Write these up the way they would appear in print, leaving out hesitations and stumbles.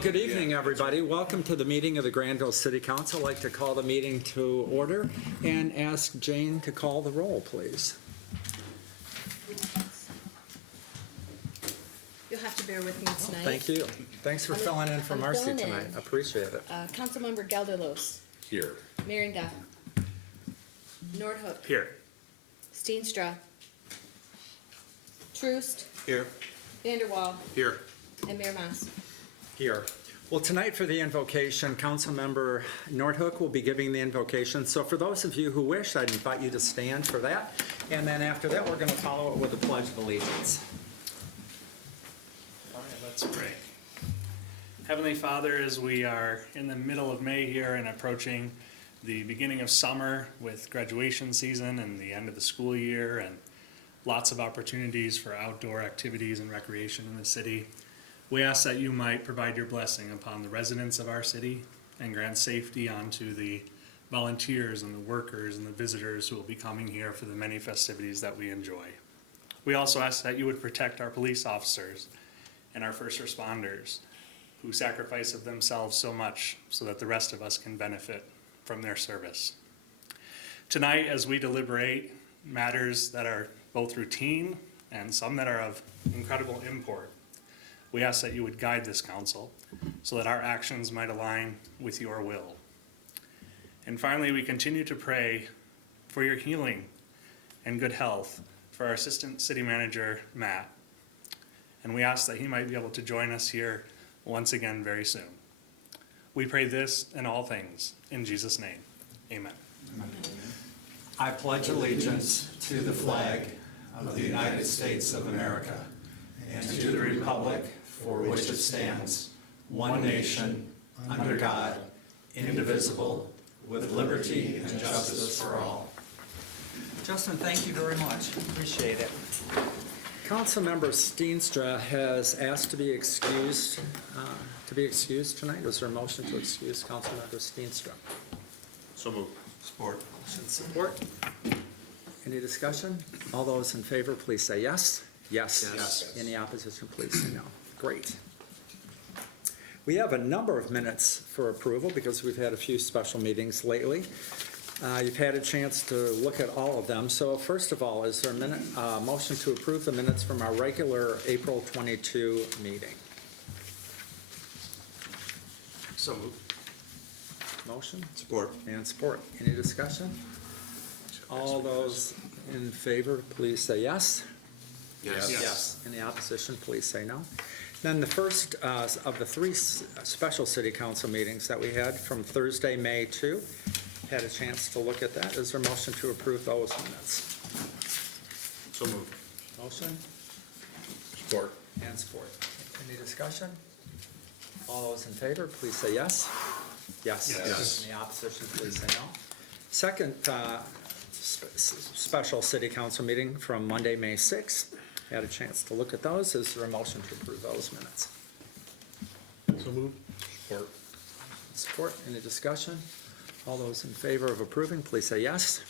Well, good evening, everybody. Welcome to the meeting of the Grandville City Council. I'd like to call the meeting to order and ask Jane to call the roll, please. You'll have to bear with me tonight. Thank you. Thanks for filling in for I'm Marcy filling in. tonight. Appreciate it. Councilmember Gelderlos. Here. Merringa. Nordhook. Here. Steenstra. Troost. Here. Vanderwall. Here. And Mayor Mas. Here. Well, tonight for the invocation, Councilmember Nordhook will be giving the invocation. So for those of you who wish, I'd invite you to stand for that. And then after that, we're going to follow it with the Pledge of Allegiance. All right, let's pray. Heavenly Father, as we are in the middle of May here and approaching the beginning of summer with graduation season and the end of the school year and lots of opportunities for outdoor activities and recreation in the city, we ask that you might provide your blessing upon the residents of our city and grant safety onto the volunteers and the workers and the visitors who will be coming here for the many festivities that we enjoy. We also ask that you would protect our police officers and our first responders who sacrifice of themselves so much so that the rest of us can benefit from their service. Tonight, as we deliberate matters that are both routine and some that are of incredible import, we ask that you would guide this council so that our actions might align with your will. And finally, we continue to pray for your healing and good health for our Assistant City Manager, Matt. And we ask that he might be able to join us here once again very soon. We pray this and all things in Jesus' name. Amen. I pledge allegiance to the flag of the United States of America and to the republic for which it stands, one nation, under God, indivisible, with liberty and justice for all. Justin, thank you very much. Appreciate it. Councilmember Steenstra has asked to be excused tonight. Is there a motion to excuse Councilmember Steenstra? So moved. Support. Motion support. Any discussion? All those in favor, please say yes. Yes. Yes. Any opposition, please say no. Great. We have a number of minutes for approval because we've had a few special meetings lately. You've had a chance to look at all of them. So first of all, is there a motion to approve the minutes from our regular April 22 meeting? So moved. Motion? Support. And support. Any discussion? All those in favor, please say yes. Yes. Yes. Any opposition, please say no. Then the first of the three special city council meetings that we had from Thursday, May 2, had a chance to look at that. Is there a motion to approve those minutes? So moved. Motion Support. and support. Any discussion? All those in favor, please say yes. Yes. Yes. Any opposition, please say no. Second special city council meeting from Monday, May 6th. Had a chance to look at those. Is there a motion to approve those minutes? So moved. Support. Support. Any discussion? All those in favor of approving, please say yes.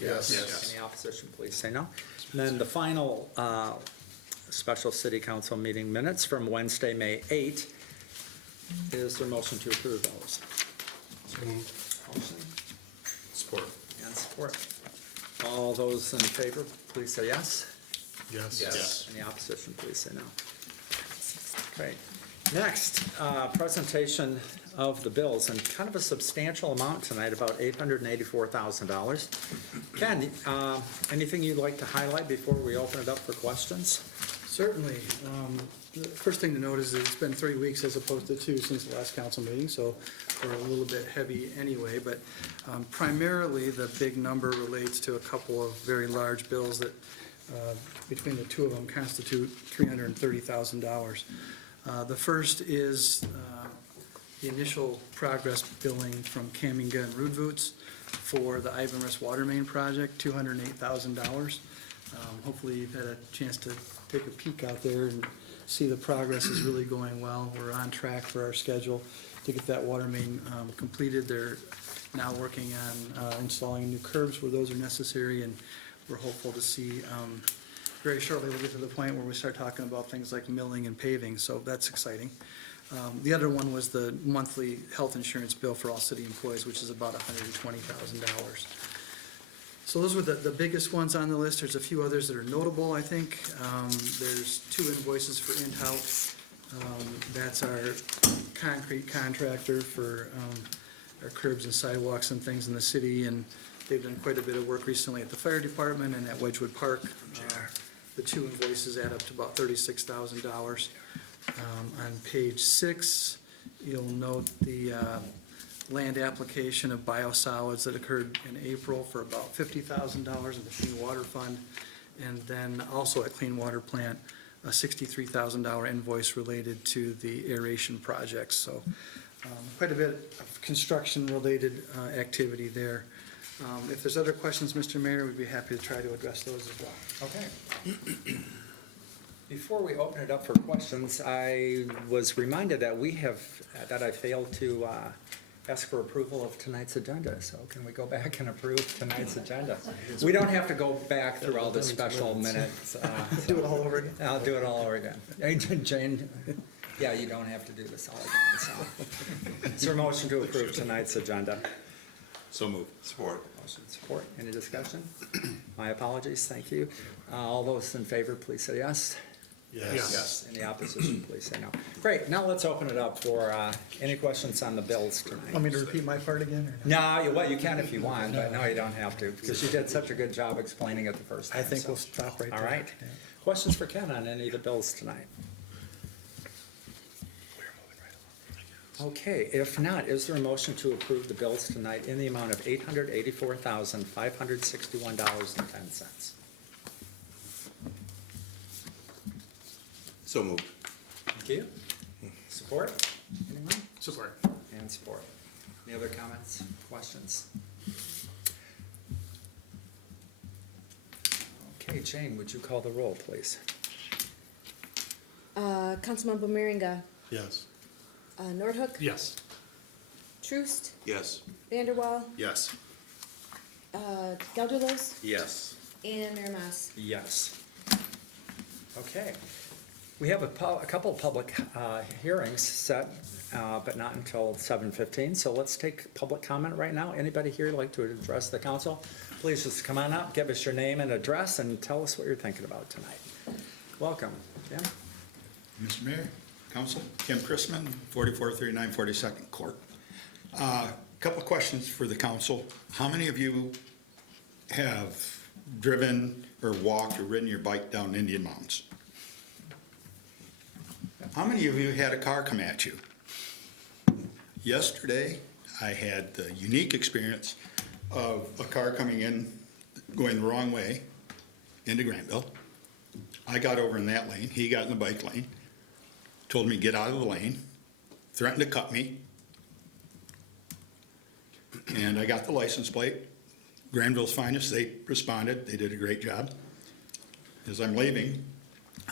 Yes. Yes. Any opposition, please say no. And then the final special city council meeting minutes from Wednesday, May 8th. Is there a motion to approve those? So moved. Motion Support. and support. All those in favor, please say yes. Yes. Yes. Any opposition, please say no. Great. Next, presentation of the bills, and kind of a substantial amount tonight, about $884,000. Ken, anything you'd like to highlight before we open it up for questions? Certainly. The first thing to note is that it's been 3 weeks as opposed to 2 since the last council meeting, so we're a little bit heavy anyway. But primarily, the big number relates to a couple of very large bills that, between the two of them, constitute $330,000. The first is the initial progress billing from Kaminga and Rudvoots for the Ivanrus water main project, $208,000. Hopefully you've had a chance to take a peek out there and see the progress is really going well. We're on track for our schedule to get that water main completed. They're now working on installing new curbs where those are necessary, and we're hopeful to see very shortly we'll get to the point where we start talking about things like milling and paving, so that's exciting. The other one was the monthly health insurance bill for all city employees, which is about $120,000. So those were the biggest ones on the list. There's a few others that are notable, I think. There's 2 invoices for in-house. That's our concrete contractor for our curbs and sidewalks and things in the city, and they've done quite a bit of work recently at the fire department and at Wedgewood Park. The 2 invoices add up to about $36,000. On page 6, you'll note the land application of biosolids that occurred in April for about $50,000 in the Clean Water Fund. And then also at Clean Water Plant, a $63,000 invoice related to the aeration projects. So quite a bit of construction-related activity there. If there's other questions, Mr. Mayor, we'd be happy to try to address those as well. Okay. Before we open it up for questions, I was reminded that I failed to ask for approval of tonight's agenda. So can we go back and approve tonight's agenda? We don't have to go back through all the special minutes. Do it all over again? I'll do it all over again. Hey, Jane, yeah, you don't have to do this all again. So. Is there a motion to approve tonight's agenda? So moved. Support. Motion support. Any discussion? My apologies. Thank you. All those in favor, please say yes. Yes. Any opposition, please say no. Great. Now let's open it up for any questions on the bills Want tonight. me to repeat my part again, or not? No, you can if you want, but no, you don't have to, because you did such a good job explaining it the first time. I think so. we'll stop right there. All right. Yeah. Questions for Ken on any of the bills tonight? Okay, if not, is there a motion to approve the bills tonight in the amount of $884,561.10? So moved. Thank you. Support? Anyone? Support. And support. Any other comments, questions? Okay, Jane, would you call the roll, please? Councilmember Merringa, Yes. Nordhook, Yes. Troost, Yes. Vanderwall, Yes. Gelderlos, Yes. and Mayor Mas. Yes. Okay. We have a couple of public hearings set, but not until 7:15, so let's take public comment right now. Anybody here like to address the council? Please just come on up, give us your name and address, and tell us what you're thinking about tonight. Welcome. Jim? Mr. Mayor, Council, Kim Chrisman, 4439 42nd Court. Couple of questions for the council. How many of you have driven or walked or ridden your bike down Indian Mountains? How many of you had a car come at you? Yesterday, I had the unique experience of a car coming in, going the wrong way into Grandville. I got over in that lane, he got in the bike lane, told me to get out of the lane, threatened to cut me, and I got the license plate. Grandville's finest, they responded, they did a great job. As I'm leaving,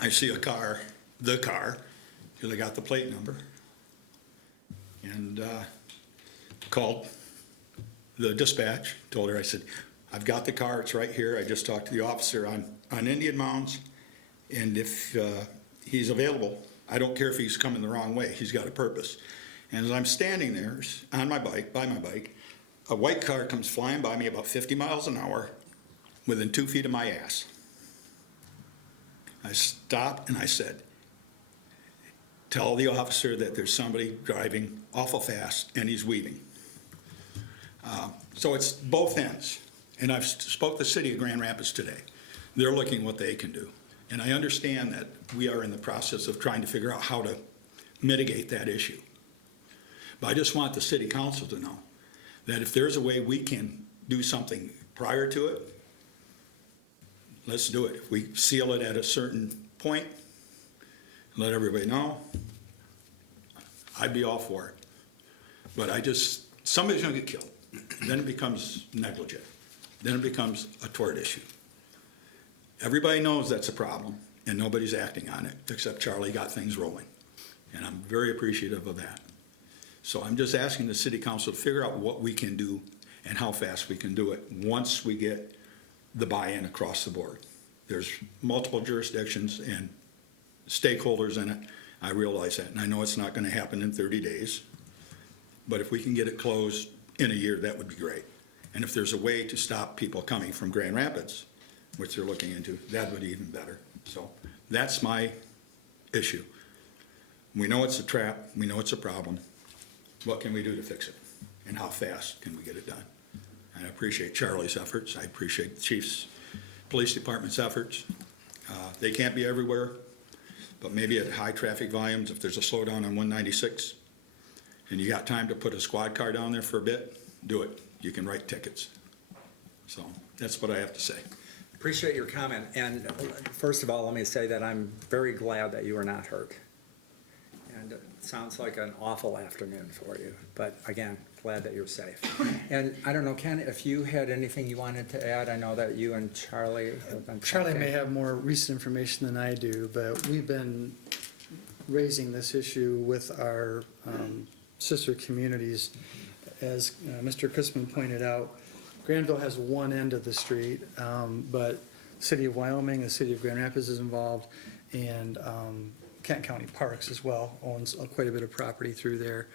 I see a car, because I got the plate number, and called the dispatch, told her, I said, I've got the car, it's right here, I just talked to the officer on Indian Mounds, and if he's available, I don't care if he's coming the wrong way, he's got a purpose. And as I'm standing there on my bike, by my bike, a white car comes flying by me about 50 miles an hour within 2 feet of my ass. I stopped and I said, tell the officer that there's somebody driving awful fast and he's weaving. So it's both ends. And I've spoke to the city of Grand Rapids today. They're looking what they can do. And I understand that we are in the process of trying to figure out how to mitigate that issue. But I just want the city council to know that if there's a way we can do something prior to it, let's do it. If we seal it at a certain point, let everybody know, I'd be all for it. But somebody's gonna get killed. Then it becomes negligent. Then it becomes a tort issue. Everybody knows that's a problem, and nobody's acting on it, except Charlie got things rolling. And I'm very appreciative of that. So I'm just asking the city council to figure out what we can do and how fast we can do it once we get the buy-in across the board. There's multiple jurisdictions and stakeholders in it. I realize that, and I know it's not gonna happen in 30 days. But if we can get it closed in a year, that would be great. And if there's a way to stop people coming from Grand Rapids, which they're looking into, that would be even better. So that's my issue. We know it's a trap, we know it's a problem. What can we do to fix it? And how fast can we get it done? And I appreciate Charlie's efforts, I appreciate the chief's, police department's efforts. They can't be everywhere, but maybe at high traffic volumes, if there's a slowdown on 196, and you got time to put a squad car down there for a bit, do it. You can write tickets. So that's what I have to say. Appreciate your comment, and first of all, let me say that I'm very glad that you were not hurt. And it sounds like an awful afternoon for you, but again, glad that you're safe. And I don't know, Ken, if you had anything you wanted to add, I know that you and Charlie have been. Charlie may have more recent information than I do, but we've been raising this issue with our sister communities. As Mr. Chrisman pointed out, Grandville has one end of the street, but the City of Wyoming, the City of Grand Rapids is involved, and Kent County Parks as well owns quite a bit of property through there.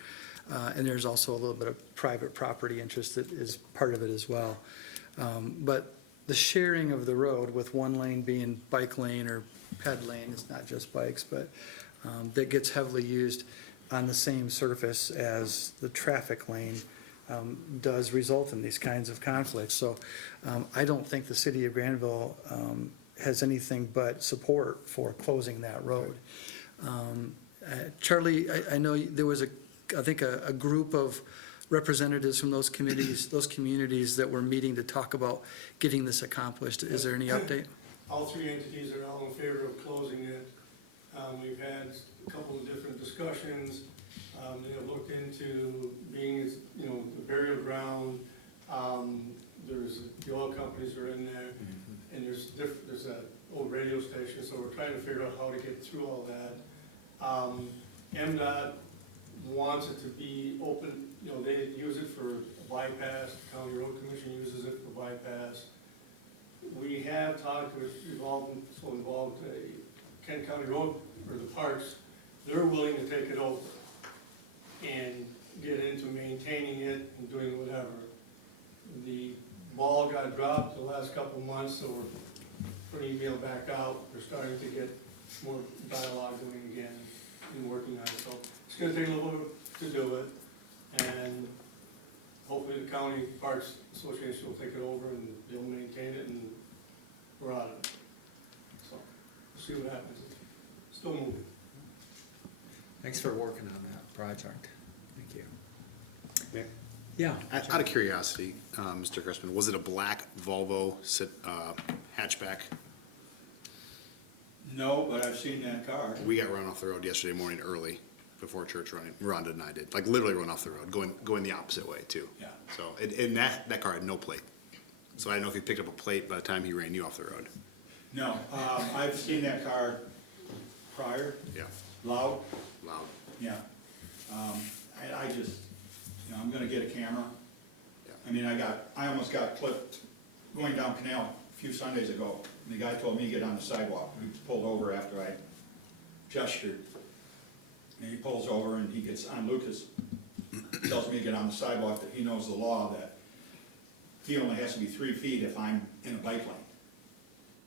And there's also a little bit of private property interest that is part of it as well. But the sharing of the road with one lane being bike lane or ped lane, it's not just bikes, but that gets heavily used on the same surface as the traffic lane does result in these kinds of conflicts. So I don't think the city of Grandville has anything but support for closing that road. Charlie, I know there was I think a group of representatives from those communities that were meeting to talk about getting this accomplished. Is there any update? All three entities are all in favor of closing it. We've had a couple of different discussions. They have looked into being, the burial ground. There's the oil companies are in there, and there's an old radio station. So we're trying to figure out how to get through all that. MDOT wants it to be open. They use it for a bypass. The County Road Commission uses it for bypass. We have talked with involved Kent County Road or the parks. They're willing to take it over and get into maintaining it and doing whatever. The ball got dropped the last couple of months, so we're putting email back out. We're starting to get more dialogue going again and working on it. So it's going to take a little bit to do it, and hopefully the County Parks Association will take it over and they'll maintain it, and we're on it. So we'll see what happens. It's still moving. Thanks for working on that project. Thank you. Yeah. Yeah. Out of curiosity, Mr. Chrisman, was it a black Volvo hatchback? No, but I've seen that car. We got run off the road yesterday morning early before church running. Rhonda and I did, like literally run off the road, going the opposite way too. Yeah. So, and that car had no plate. So I don't know if he picked up a plate by the time he ran you off the road. No, I've seen that car prior, Yeah, loud, loud. yeah. I just, I'm gonna get a camera. Yeah. I mean, I almost got clipped going down Canal a few Sundays ago. And the guy told me to get on the sidewalk. He pulled over after I gestured. And he pulls over and he gets on Lucas, tells me to get on the sidewalk, that he knows the law, that he only has to be 3 feet if I'm in a bike lane.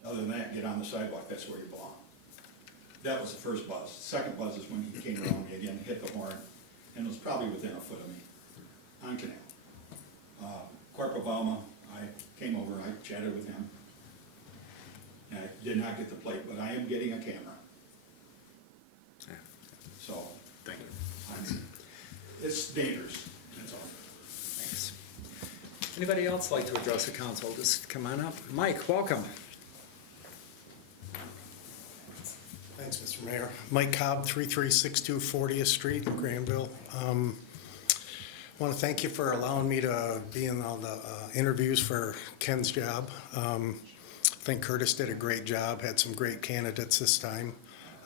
Other than that, get on the sidewalk, that's where you belong. That was the first buzz. The second buzz is when he came around me again, hit the horn, and it was probably within a foot of me, on Canal. Corporal Balma, I came over, I chatted with him. And I did not get the plate, but I am getting a camera. Yeah. So, Thank you. it's dangerous, that's all. Thanks. Anybody else like to address the council? Just come on up. Mike, welcome. Thanks, Mr. Mayor. Mike Cobb, 3362 40th Street in Grandville. I want to thank you for allowing me to be in all the interviews for Ken's job. I think Curtis did a great job, had some great candidates this time.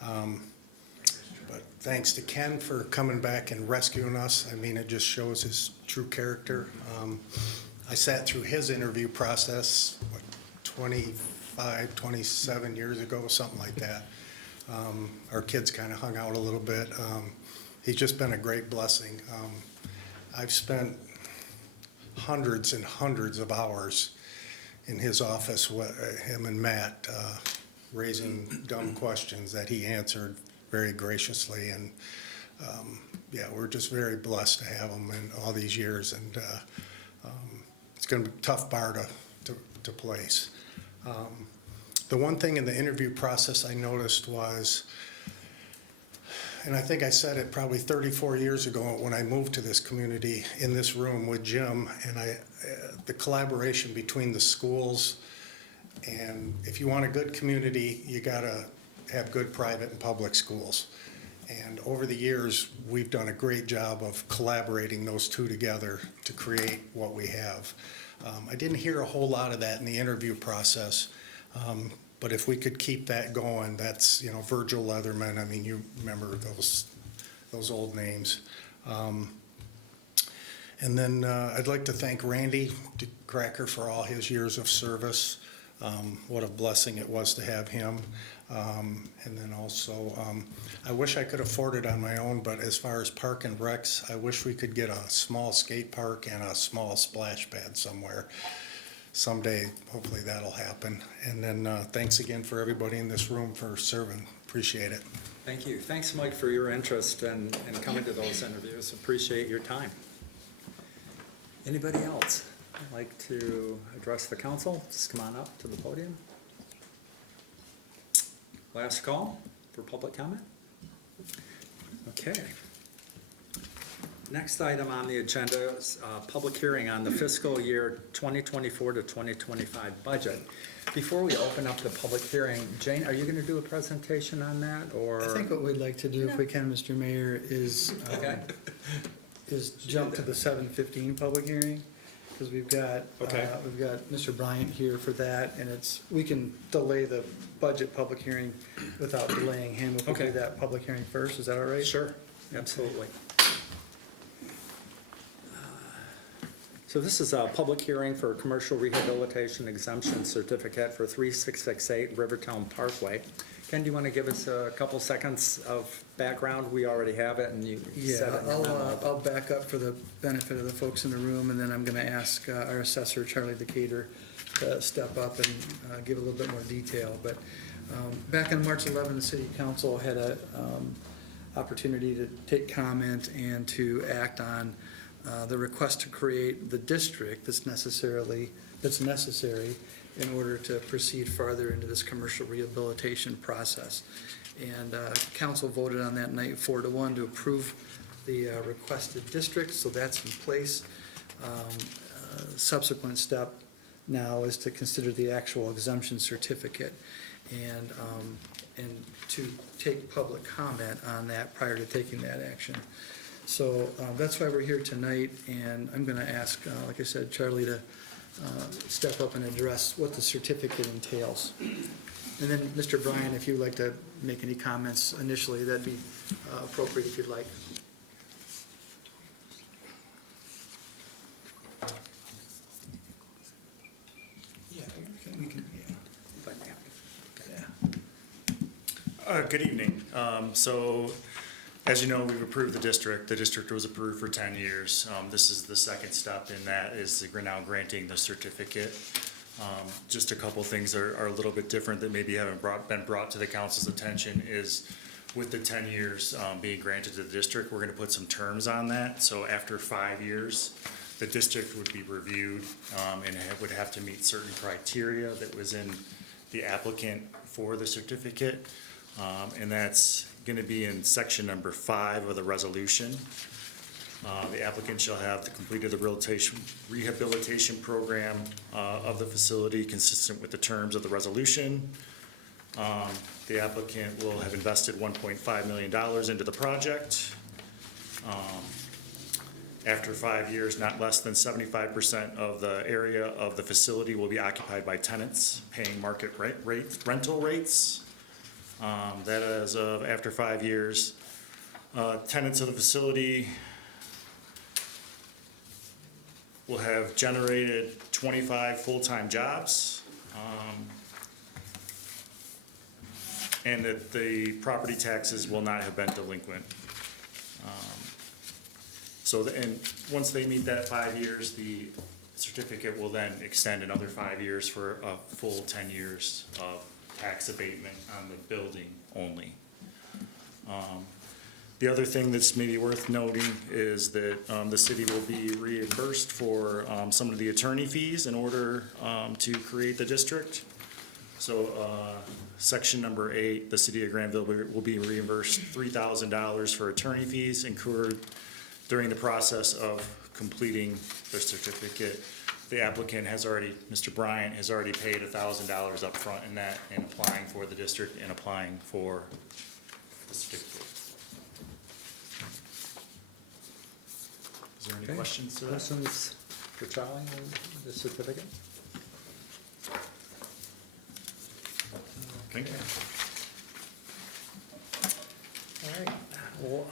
But thanks to Ken for coming back and rescuing us. I mean, it just shows his true character. I sat through his interview process, 25, 27 years ago, something like that. Our kids kind of hung out a little bit. He's just been a great blessing. I've spent hundreds and hundreds of hours in his office with him and Matt, raising dumb questions that he answered very graciously. And yeah, we're just very blessed to have him in all these years. And it's going to be a tough bar to place. The one thing in the interview process I noticed was, and I think I said it probably 34 years ago when I moved to this community in this room with Jim, and the collaboration between the schools, and if you want a good community, you gotta have good private and public schools. And over the years, we've done a great job of collaborating those two together to create what we have. I didn't hear a whole lot of that in the interview process. But if we could keep that going, that's, you know, Virgil Leatherman, I mean, you remember those old names. And then I'd like to thank Randy Cracker for all his years of service. What a blessing it was to have him. And then also, I wish I could afford it on my own, but as far as park and recs, I wish we could get a small skate park and a small splash pad somewhere. Someday, hopefully that'll happen. And then thanks again for everybody in this room for serving. Appreciate it. Thank you. Thanks, Mike, for your interest and coming to those interviews. Appreciate your time. Anybody else like to address the council? Just come on up to the podium. Last call for public comment. Okay. Next item on the agenda is public hearing on the fiscal year 2024 to 2025 budget. Before we open up the public hearing, Jane, are you going to do a presentation on that, or? I think what we'd like to do, if we can, Mr. Mayor, is jump to the 7:15 public hearing, because we've got Mr. Bryant here for that, and we can delay the budget public hearing without delaying him if we do that public hearing first. Is that all right? Sure, absolutely. So this is a public hearing for a commercial rehabilitation exemption certificate for 3668 Rivertown Parkway. Ken, do you want to give us a couple seconds of background? We already have it, and you said it in your memo. I'll back up for the benefit of the folks in the room, and then I'm going to ask our assessor, Charlie Decatur, to step up and give a little bit more detail. But back on March 11, the City Council had a opportunity to take comment and to act on the request to create the district that's necessary in order to proceed farther into this commercial rehabilitation process. And council voted on that night 4-1 to approve the requested district, so that's in place. Subsequent step now is to consider the actual exemption certificate and to take public comment on that prior to taking that action. So that's why we're here tonight, and I'm going to ask, like I said, Charlie to step up and address what the certificate entails. And then, Mr. Bryan, if you'd like to make any comments initially, that'd be appropriate if you'd like. Good evening. So, as you know, we've approved the district. The district was approved for 10 years. This is the second step in that, is we're now granting the certificate. Just a couple things are a little bit different that maybe haven't been brought to the council's attention is with the 10 years being granted to the district, we're going to put some terms on that. So after 5 years, the district would be reviewed and it would have to meet certain criteria that was in the applicant for the certificate. And that's going to be in section number 5 of the resolution. The applicant shall have completed the rehabilitation program of the facility consistent with the terms of the resolution. The applicant will have invested $1.5 million into the project. After 5 years, not less than 75% of the area of the facility will be occupied by tenants paying market rental rates. That as of after 5 years, tenants of the facility will have generated 25 full-time jobs. and that the property taxes will not have been delinquent. And once they meet that 5 years, the certificate will then extend another 5 years for a full 10 years of tax abatement on the building only. The other thing that's maybe worth noting is that the city will be reimbursed for some of the attorney fees in order to create the district. So section number 8, the city of Grandville will be reimbursed $3,000 for attorney fees incurred during the process of completing their certificate. The applicant has already, Mr. Bryant, has already paid $1,000 up front in that, in applying for the district and applying for the certificate. Is there any Okay. questions to that? Questions for Charlie on the certificate? Thank you. All right, we'll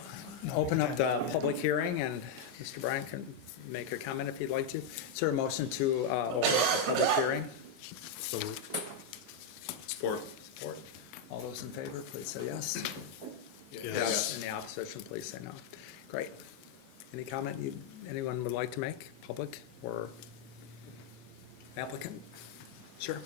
open up the public hearing, and Mr. Bryan can make a comment if he'd like to. Is there a motion to open up the public hearing? Support. Support. All those in favor, please say yes. Yes. Any opposition, please say no. Great. Any comment anyone would like to make, public or applicant? Sure.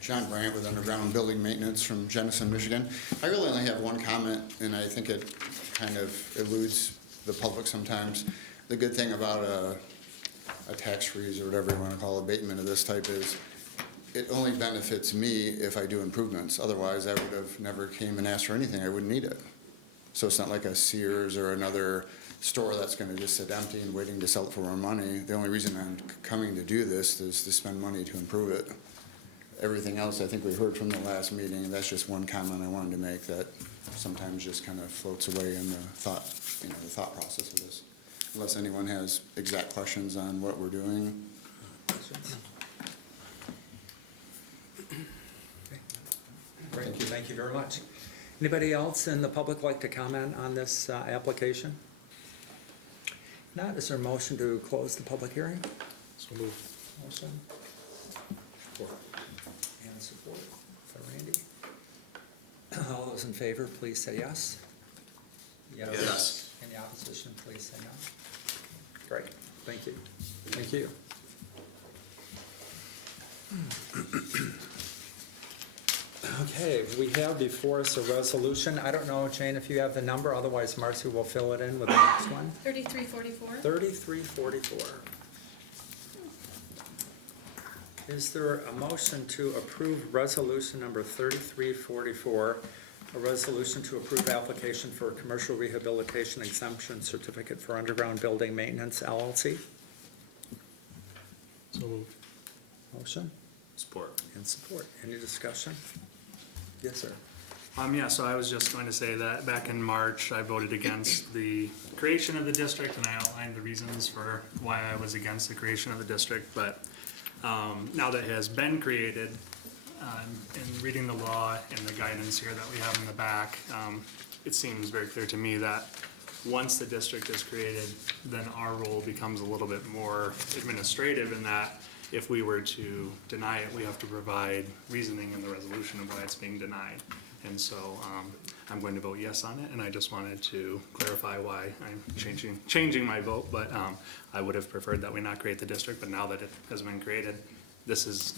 John Bryant with Underground Building Maintenance from Jenison, Michigan. I really only have one comment, and I think it kind of eludes the public sometimes. The good thing about a tax freeze or whatever you want to call abatement of this type is it only benefits me if I do improvements. Otherwise, I would have never came and asked for anything. I wouldn't need it. So it's not like a Sears or another store that's going to just sit empty and waiting to sell it for more money. The only reason I'm coming to do this is to spend money to improve it. Everything else, I think we heard from the last meeting. That's just one comment I wanted to make that sometimes just kind of floats away in the thought process of this. Unless anyone has exact questions on what we're doing. Great, thank you very much. Anybody else in the public like to comment on this application? Not, is there a motion to close the public hearing? So moved. Motion? Support. And support by Randy. All those in favor, please say yes. Yes. Any opposition, please say no. Great, thank you. Thank you. Okay, we have before us a resolution. I don't know, Jane, if you have the number, otherwise Marcy will fill it in with the next one. 3344. 3344. Is there a motion to approve resolution number 3344, a resolution to approve application for a commercial rehabilitation exemption certificate for underground building maintenance LLC? So moved. Motion Support. and support. Any discussion? Yes, sir. Yeah, so I was just going to say that back in March, I voted against the creation of the district, and I outlined the reasons for why I was against the creation of the district, but now that it has been created, in reading the law and the guidance here that we have in the back, it seems very clear to me that once the district is created, then our role becomes a little bit more administrative in that if we were to deny it, we have to provide reasoning in the resolution of why it's being denied. And so I'm going to vote yes on it, and I just wanted to clarify why I'm changing my vote, but I would have preferred that we not create the district, but now that it has been created, this is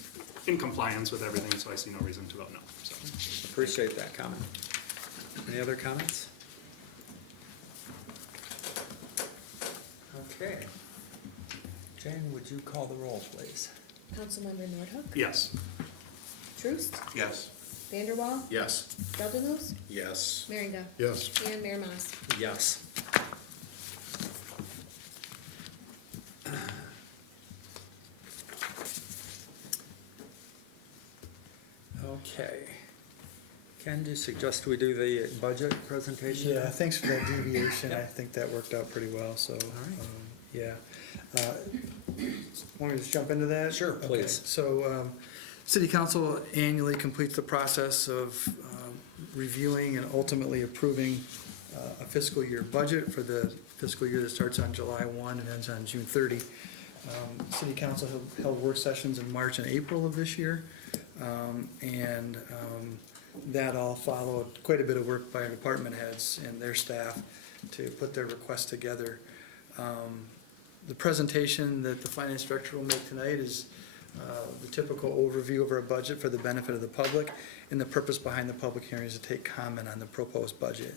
in compliance with everything, so I see no reason to vote no. So. Appreciate that comment. Any other comments? Okay. Jane, would you call the roll, please? Councilmember Nordhook, Yes. Troost, Yes. Vanderwall, Yes. Gelderlos, Yes. Merringa. Yes. And Mayor Mas. Yes. Okay. Ken, do you suggest we do the budget presentation? Yeah, thanks for that deviation. I think that worked out pretty well, so, yeah. Want me to just jump into that? Sure, Okay. please. So, City Council annually completes the process of reviewing and ultimately approving a fiscal year budget for the fiscal year that starts on July 1 and ends on June 30. City Council held work sessions in March and April of this year. That all followed quite a bit of work by our department heads and their staff to put their requests together. The presentation that the finance director will make tonight is the typical overview of our budget for the benefit of the public, and the purpose behind the public hearing is to take comment on the proposed budget.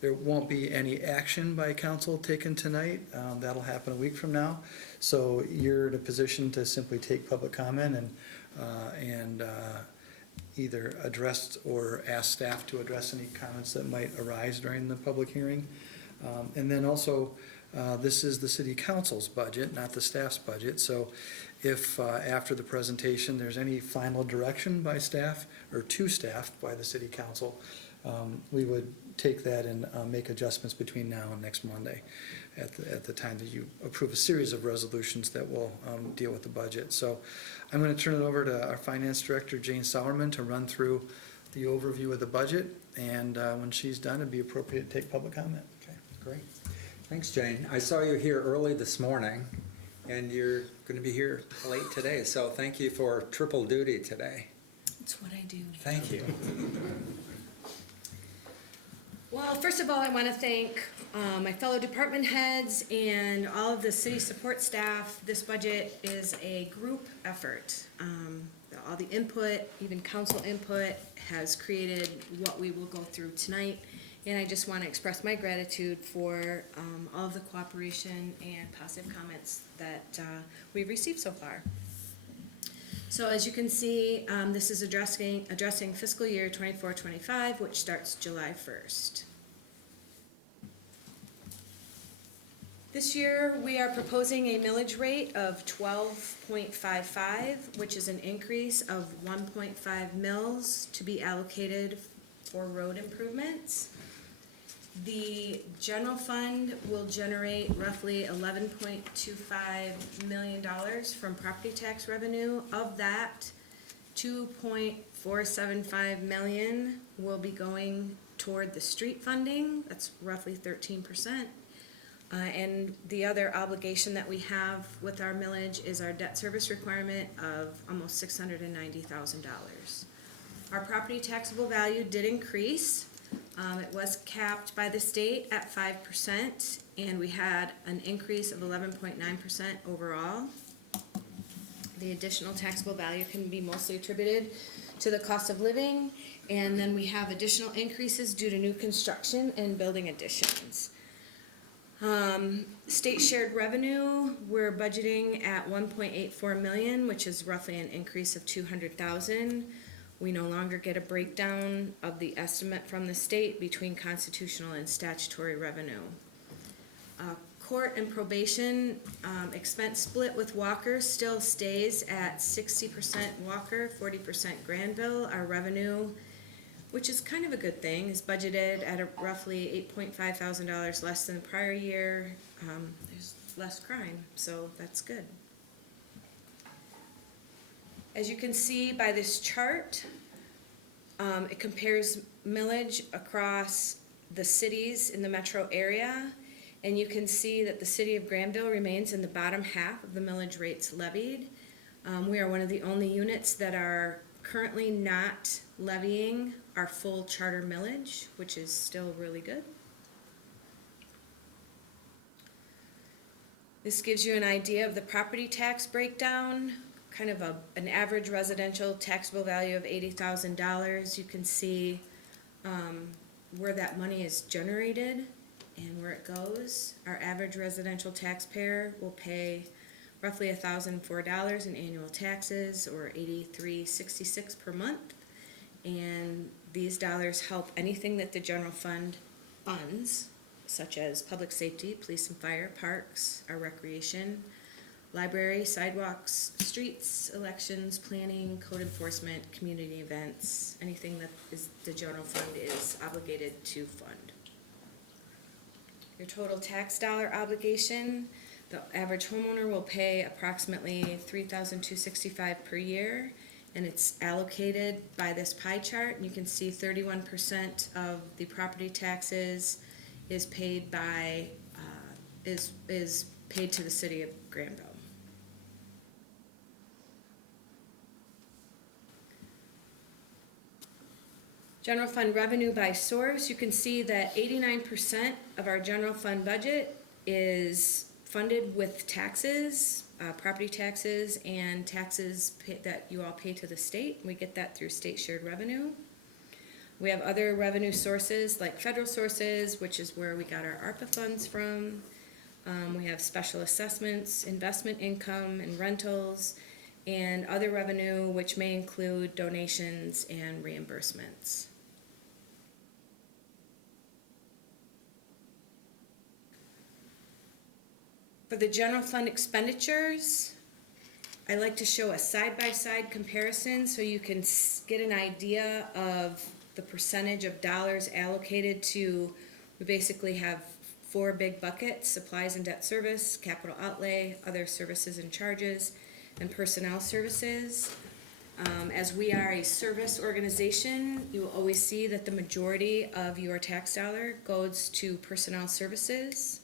There won't be any action by council taken tonight. That'll happen a week from now. So you're in a position to simply take public comment and either address or ask staff to address any comments that might arise during the public hearing. And then also, this is the city council's budget, not the staff's budget. So if after the presentation, there's any final direction by staff or to staff by the city council, we would take that and make adjustments between now and next Monday at the time that you approve a series of resolutions that will deal with the budget. So I'm going to turn it over to our finance director, Jane Sauerman, to run through the overview of the budget. And when she's done, it'd be appropriate to take public comment. Okay, great. Thanks, Jane. I saw you here early this morning, and you're going to be here late today. So thank you for triple duty today. It's what I do. Thank you. Well, first of all, I want to thank my fellow department heads and all of the city support staff. This budget is a group effort. All the input, even council input, has created what we will go through tonight. And I just want to express my gratitude for all of the cooperation and positive comments that we've received so far. So as you can see, this is addressing fiscal year 24-25, which starts July 1st. This year, we are proposing a millage rate of 12.55, which is an increase of 1.5 mils to be allocated for road improvements. The general fund will generate roughly $11.25 million from property tax revenue. Of that, $2.475 million will be going toward the street funding. That's roughly 13%. And the other obligation that we have with our millage is our debt service requirement of almost $690,000. Our property taxable value did increase. It was capped by the state at 5%, and we had an increase of 11.9% overall. The additional taxable value can be mostly attributed to the cost of living, and then we have additional increases due to new construction and building additions. State shared revenue, we're budgeting at $1.84 million, which is roughly an increase of $200,000. We no longer get a breakdown of the estimate from the state between constitutional and statutory revenue. Court and probation expense split with Walker still stays at 60% Walker, 40% Grandville. Our revenue, which is kind of a good thing, is budgeted at roughly $8.5 thousand less than the prior year. There's less crime, so that's good. As you can see by this chart, it compares millage across the cities in the metro area, and you can see that the city of Grandville remains in the bottom half of the millage rates levied. We are one of the only units that are currently not levying our full charter millage, which is still really good. This gives you an idea of the property tax breakdown, kind of an average residential taxable value of $80,000. You can see where that money is generated and where it goes. Our average residential taxpayer will pay roughly $1,004 in annual taxes, or $83.66 per month. And these dollars help anything that the general fund funds, such as public safety, police and fire, parks, our recreation, library, sidewalks, streets, elections, planning, code enforcement, community events, anything that the general fund is obligated to fund. Your total tax dollar obligation, the average homeowner will pay approximately $3,265 per year, and it's allocated by this pie chart. And you can see 31% of the property taxes is paid by is paid to the city of Grandville. General fund revenue by source, you can see that 89% of our general fund budget is funded with taxes, property taxes and taxes that you all pay to the state. We get that through state shared revenue. We have other revenue sources like federal sources, which is where we got our ARPA funds from. We have special assessments, investment income and rentals, and other revenue, which may include donations and reimbursements. For the general fund expenditures, I like to show a side-by-side comparison so you can get an idea of the percentage of dollars allocated to, we basically have 4 big buckets: supplies and debt service, capital outlay, other services and charges, and personnel services. As we are a service organization, you will always see that the majority of your tax dollar goes to personnel services.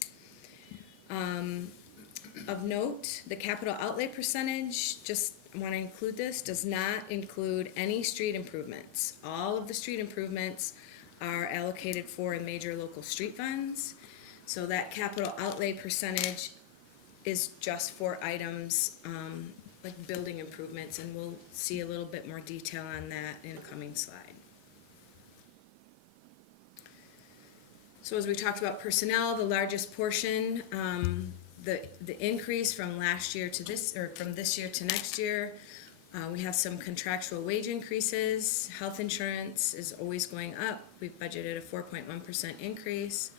Of note, the capital outlay percentage, just want to include this, does not include any street improvements. All of the street improvements are allocated for in major local street funds. So that capital outlay percentage is just for items like building improvements, and we'll see a little bit more detail on that in a coming slide. So as we talked about personnel, the largest portion, the increase from last year to this, or from this year to next year, we have some contractual wage increases. Health insurance is always going up. We've budgeted a 4.1% increase.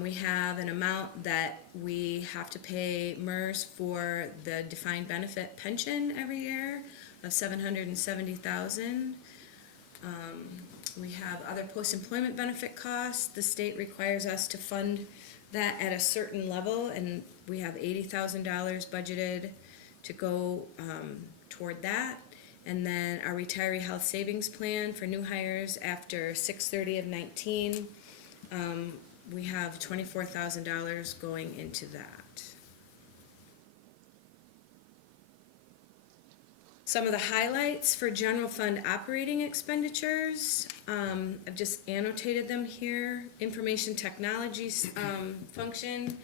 We have an amount that we have to pay MERS for the defined benefit pension every year of $770,000. We have other post-employment benefit costs. The state requires us to fund that at a certain level, and we have $80,000 budgeted to go toward that. And then our retiree health savings plan for new hires after 6/30 of 19, we have $24,000 going into that. Some of the highlights for general fund operating expenditures, I've just annotated them here. Information technologies function,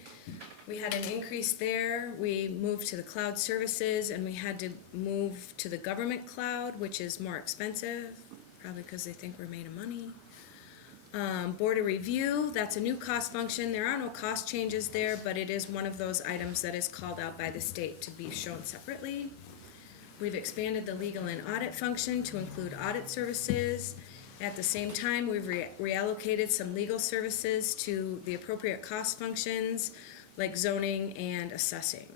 we had an increase there. We moved to the cloud services, and we had to move to the government cloud, which is more expensive, probably because they think we're made of money. Board of review, that's a new cost function. There are no cost changes there, but it is one of those items that is called out by the state to be shown separately. We've expanded the legal and audit function to include audit services. At the same time, we've reallocated some legal services to the appropriate cost functions like zoning and assessing.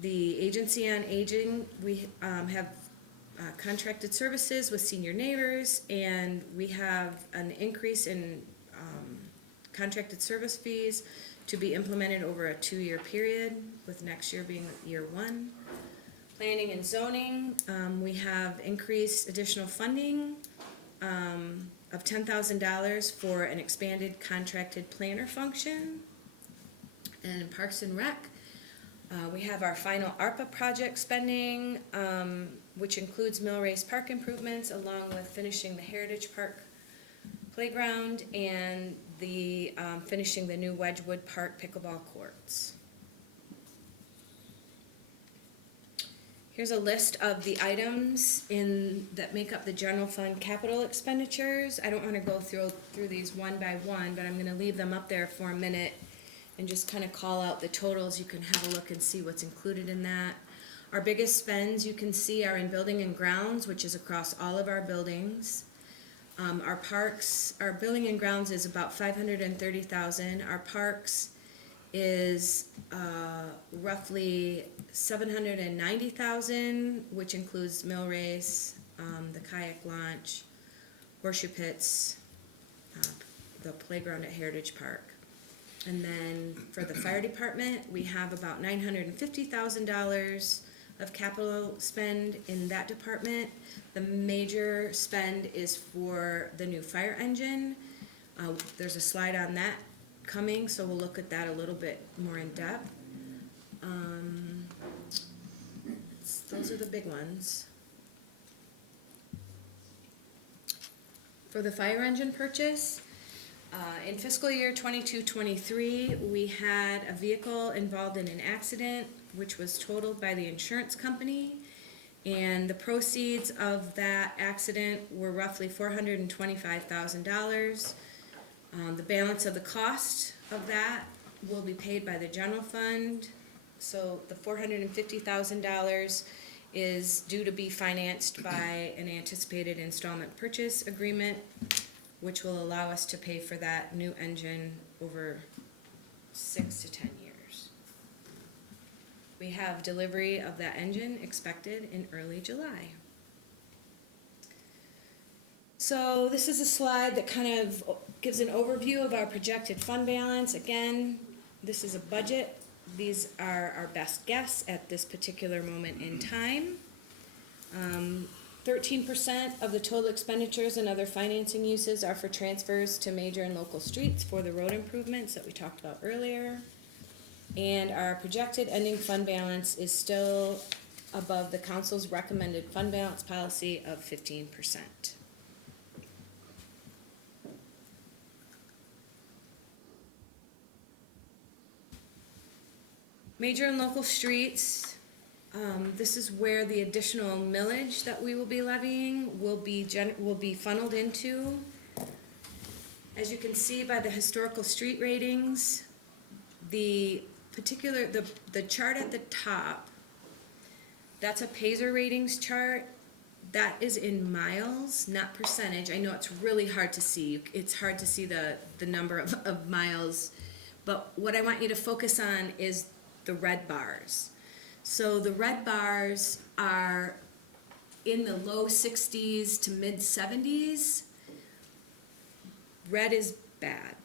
The Agency on Aging, we have contracted services with senior neighbors, and we have an increase in contracted service fees to be implemented over a 2-year period, with next year being year 1. Planning and zoning, we have increased additional funding of $10,000 for an expanded contracted planner function. And in Parks and Rec, we have our final ARPA project spending, which includes Millrace Park improvements, along with finishing the Heritage Park playground and the finishing the new Wedgewood Park pickleball courts. Here's a list of the items that make up the general fund capital expenditures. I don't want to go through these one by one, but I'm going to leave them up there for a minute and just kind of call out the totals. You can have a look and see what's included in that. Our biggest spends you can see are in building and grounds, which is across all of our buildings. Our parks, our building and grounds is about $530,000. Our parks is roughly $790,000, which includes Millrace, the kayak launch, horseshoe pits, the playground at Heritage Park. And then for the fire department, we have about $950,000 of capital spend in that department. The major spend is for the new fire engine. There's a slide on that coming, so we'll look at that a little bit more in depth. Those are the big ones. for the fire engine purchase. In fiscal year 22-23, we had a vehicle involved in an accident, which was totaled by the insurance company. And the proceeds of that accident were roughly $425,000. The balance of the cost of that will be paid by the general fund. So the $450,000 is due to be financed by an anticipated installment purchase agreement, which will allow us to pay for that new engine over 6 to 10 years. We have delivery of that engine expected in early July. So this is a slide that kind of gives an overview of our projected fund balance. Again, this is a budget. These are our best guess at this particular moment in time. 13% of the total expenditures and other financing uses are for transfers to major and local streets for the road improvements that we talked about earlier. And our projected ending fund balance is still above the council's recommended fund balance policy of 15%. Major and local streets, this is where the additional millage that we will be levying will be funneled into. As you can see by the historical street ratings, the chart at the top, that's a Paiser ratings chart. That is in miles, not percentage. I know it's really hard to see. It's hard to see the number of miles, but what I want you to focus on is the red bars. So the red bars are in the low 60s to mid 70s. Red is bad.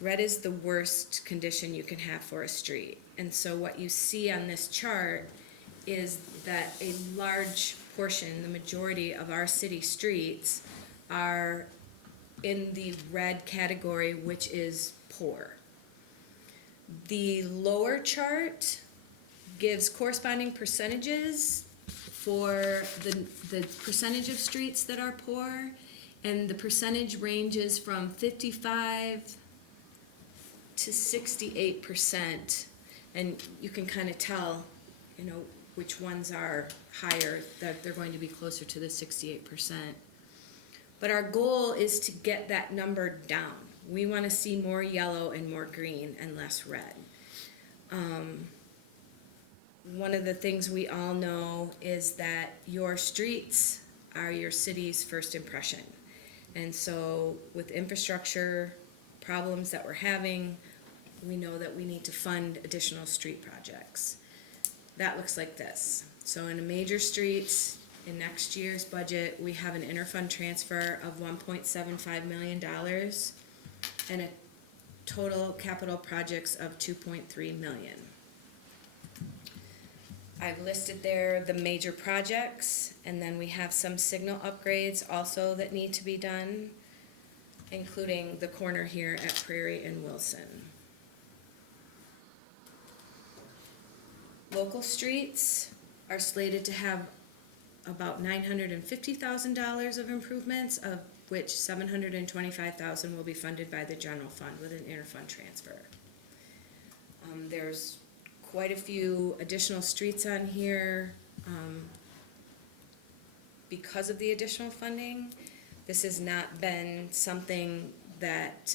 Red is the worst condition you can have for a street. And so what you see on this chart is that a large portion, the majority of our city streets are in the red category, which is poor. The lower chart gives corresponding percentages for the percentage of streets that are poor, and the percentage ranges from 55 to 68%, and you can kind of tell, which ones are higher, that they're going to be closer to the 68%. But our goal is to get that number down. We want to see more yellow and more green and less red. One of the things we all know is that your streets are your city's first impression. And so with infrastructure problems that we're having, we know that we need to fund additional street projects. That looks like this. So in the major streets, in next year's budget, we have an interfund transfer of $1.75 million and a total capital projects of $2.3 million. I've listed there the major projects, and then we have some signal upgrades also that need to be done, including the corner here at Prairie and Wilson. Local streets are slated to have about $950,000 of improvements, of which $725,000 will be funded by the general fund with an interfund transfer. There's quite a few additional streets on here because of the additional funding. This has not been something that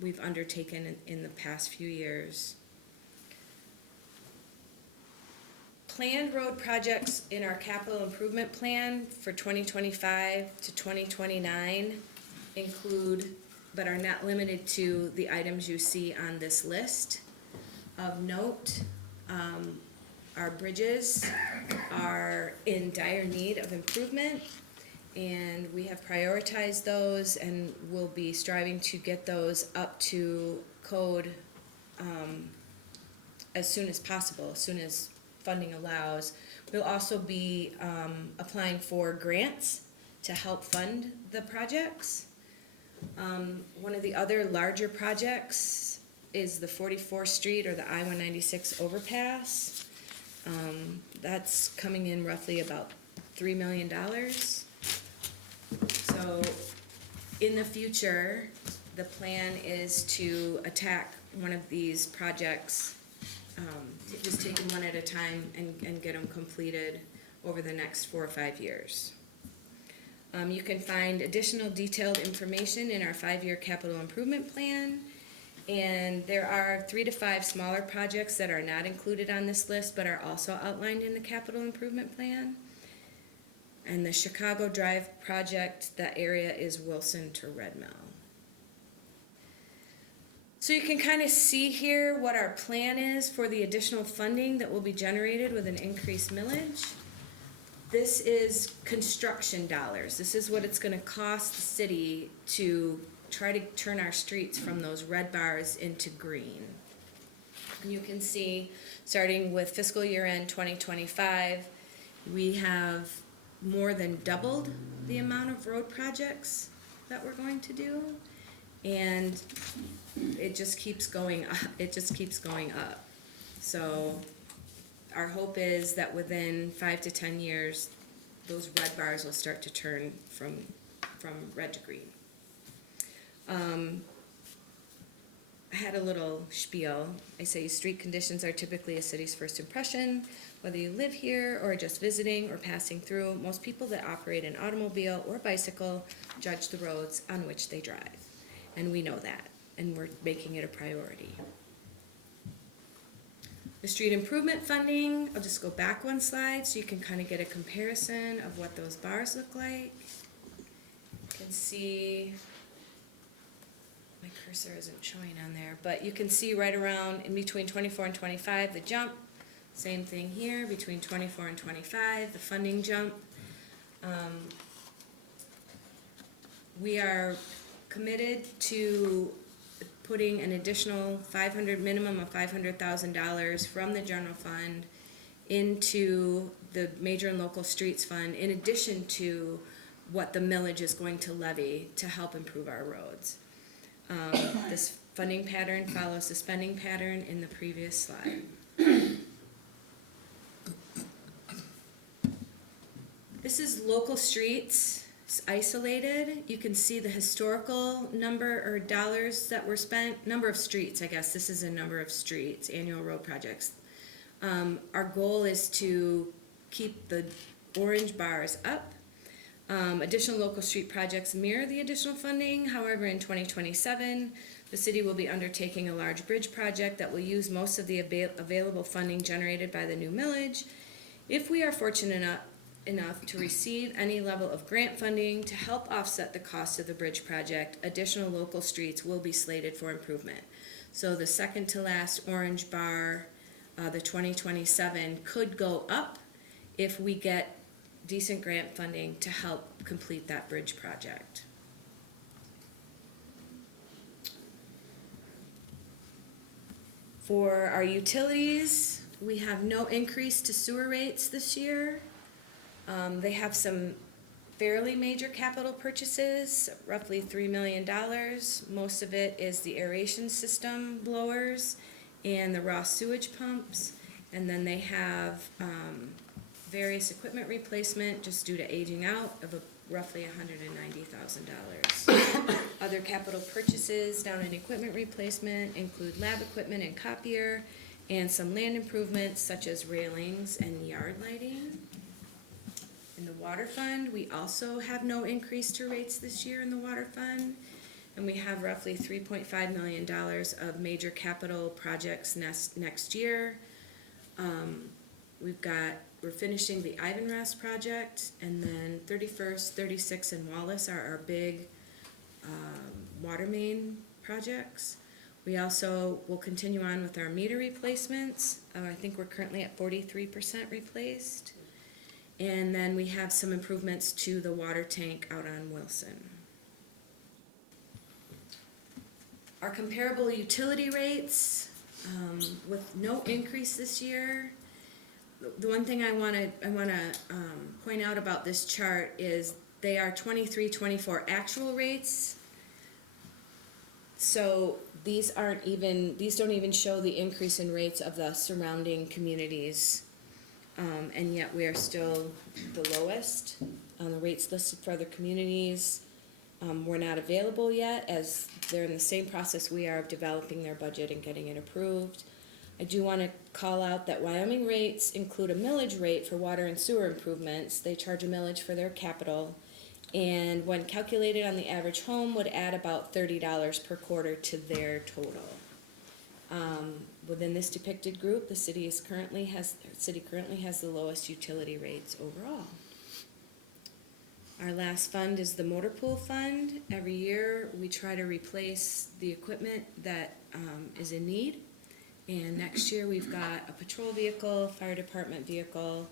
we've undertaken in the past few years. Planned road projects in our capital improvement plan for 2025 to 2029 include, but are not limited to, the items you see on this list. Of note, our bridges are in dire need of improvement, and we have prioritized those and will be striving to get those up to code as soon as possible, as soon as funding allows. We'll also be applying for grants to help fund the projects. One of the other larger projects is the 44th Street or the I-196 overpass. That's coming in roughly about $3 million. So in the future, the plan is to attack one of these projects, just taking one at a time and get them completed over the next 4 or 5 years. You can find additional detailed information in our 5-year capital improvement plan. And there are 3 to 5 smaller projects that are not included on this list, but are also outlined in the capital improvement plan. And the Chicago Drive project, that area is Wilson to Red Mill. So you can kind of see here what our plan is for the additional funding that will be generated with an increased millage. This is construction dollars. This is what it's gonna cost the city to try to turn our streets from those red bars into green. You can see, starting with fiscal year end 2025, we have more than doubled the amount of road projects that we're going to do. And it just keeps going up, it just keeps going up. So our hope is that within 5 to 10 years, those red bars will start to turn from red to green. I had a little spiel. I say street conditions are typically a city's first impression. Whether you live here or just visiting or passing through, most people that operate an automobile or bicycle judge the roads on which they drive. And we know that, and we're making it a priority. The street improvement funding, I'll just go back one slide so you can kind of get a comparison of what those bars look like. You can see, my cursor isn't showing on there, but you can see right around in between 24 and 25, the jump. Same thing here, between 24 and 25, the funding jump. We are committed to putting an additional minimum of $500,000 from the general fund into the major and local streets fund, in addition to what the millage is going to levy to help improve our roads. This funding pattern follows the spending pattern in the previous slide. This is local streets, it's isolated. You can see the historical number or dollars that were spent, number of streets, I guess. This is a number of streets, annual road projects. Our goal is to keep the orange bars up. Additional local street projects mirror the additional funding. However, in 2027, the city will be undertaking a large bridge project that will use most of the available funding generated by the new millage. If we are fortunate enough to receive any level of grant funding to help offset the cost of the bridge project, additional local streets will be slated for improvement. So the second to last orange bar, the 2027, could go up if we get decent grant funding to help complete that bridge project. For our utilities, we have no increase to sewer rates this year. They have some fairly major capital purchases, roughly $3 million. Most of it is the aeration system blowers and the raw sewage pumps. And then they have various equipment replacement just due to aging out of roughly $190,000. Other capital purchases down in equipment replacement include lab equipment and copier, and some land improvements such as railings and yard lighting. In the water fund, we also have no increase to rates this year in the water fund. And we have roughly $3.5 million of major capital projects next year. We're finishing the Ivanrest project, and then 31st, 36, and Wallace are our big water main projects. We also will continue on with our meter replacements. I think we're currently at 43% replaced. And then we have some improvements to the water tank out on Wilson. Our comparable utility rates, with no increase this year. The one thing I want to point out about this chart is they are 23-24 actual rates. So these don't even show the increase in rates of the surrounding communities. And yet we are still the lowest on the rates listed for other communities. were not available yet, as they're in the same process we are of developing their budget and getting it approved. I do want to call out that Wyoming rates include a millage rate for water and sewer improvements. They charge a millage for their capital, and when calculated on the average home, would add about $30 per quarter to their total. Within this depicted group, the city currently has the lowest utility rates overall. Our last fund is the motor pool fund. Every year, we try to replace the equipment that is in need. And next year, we've got a patrol vehicle, fire department vehicle,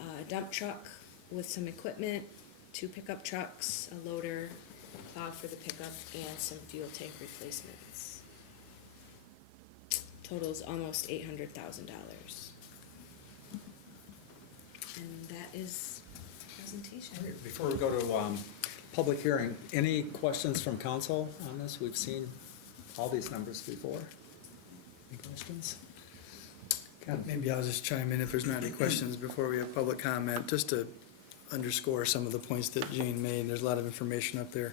a dump truck with some equipment, 2 pickup trucks, a loader, a plow for the pickup, and some fuel tank replacements. Totals almost $800,000. And that is the presentation. Before we go to public hearing, any questions from council on this? We've seen all these numbers before. Any questions? Ken? Maybe I'll just chime in if there's not any questions before we have public comment, just to underscore some of the points that Jane made. There's a lot of information up there.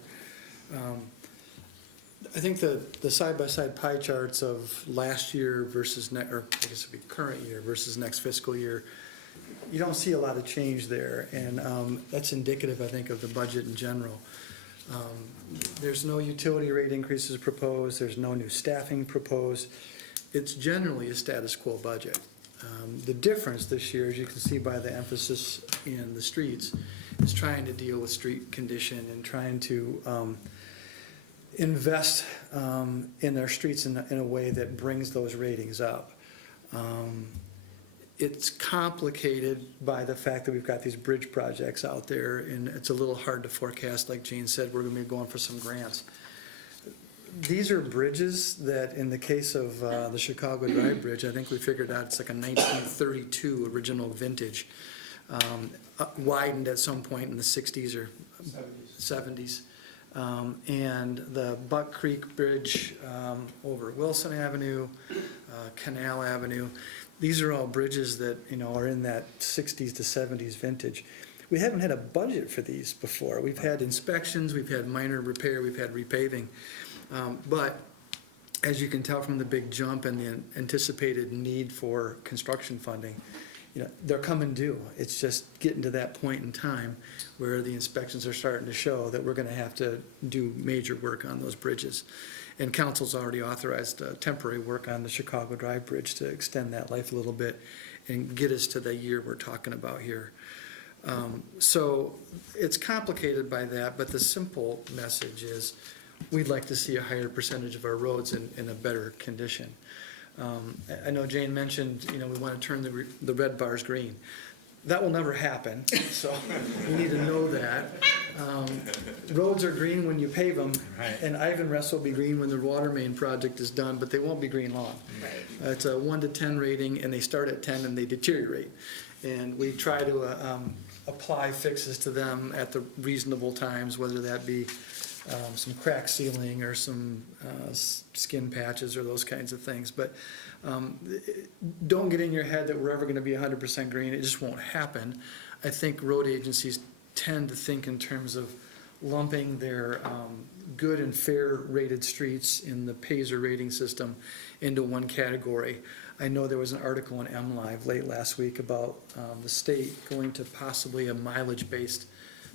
I think the side-by-side pie charts of last year versus or I guess it'd be current year versus next fiscal year, you don't see a lot of change there, and that's indicative, I think, of the budget in general. There's no utility rate increases proposed, there's no new staffing proposed. It's generally a status quo budget. The difference this year, as you can see by the emphasis in the streets, is trying to deal with street condition and trying to invest in their streets in a way that brings those ratings up. It's complicated by the fact that we've got these bridge projects out there, and it's a little hard to forecast. Like Jane said, we're gonna be going for some grants. These are bridges that, in the case of the Chicago Drive Bridge, I think we figured out it's like a 1932 original vintage, widened at some point in the 60s or 70s. And the Buck Creek Bridge over Wilson Avenue, Canal Avenue, these are all bridges that, you know, are in that 60s to 70s vintage. We haven't had a budget for these before. We've had inspections, we've had minor repair, we've had repaving. But as you can tell from the big jump and the anticipated need for construction funding, you know, they're coming due. It's just getting to that point in time where the inspections are starting to show that we're gonna have to do major work on those bridges. And council's already authorized temporary work on the Chicago Drive Bridge to extend that life a little bit and get us to the year we're talking about here. So it's complicated by that, but the simple message is we'd like to see a higher percentage of our roads in a better condition. I know Jane mentioned, you know, we want to turn the red bars green. That will never happen, so you need to know that. Roads are green when you pave them, and Ivan Rest will be green when the water main project is done, but they won't be green long. Right. It's a 1 to 10 rating, and they start at 10 and they deteriorate. And we try to apply fixes to them at the reasonable times, whether that be some crack sealing or some skin patches or those kinds of things. But don't get in your head that we're ever gonna be 100% green. It just won't happen. I think road agencies tend to think in terms of lumping their good and fair rated streets in the Paisley rating system into one category. I know there was an article in MLive late last week about the state going to possibly a mileage-based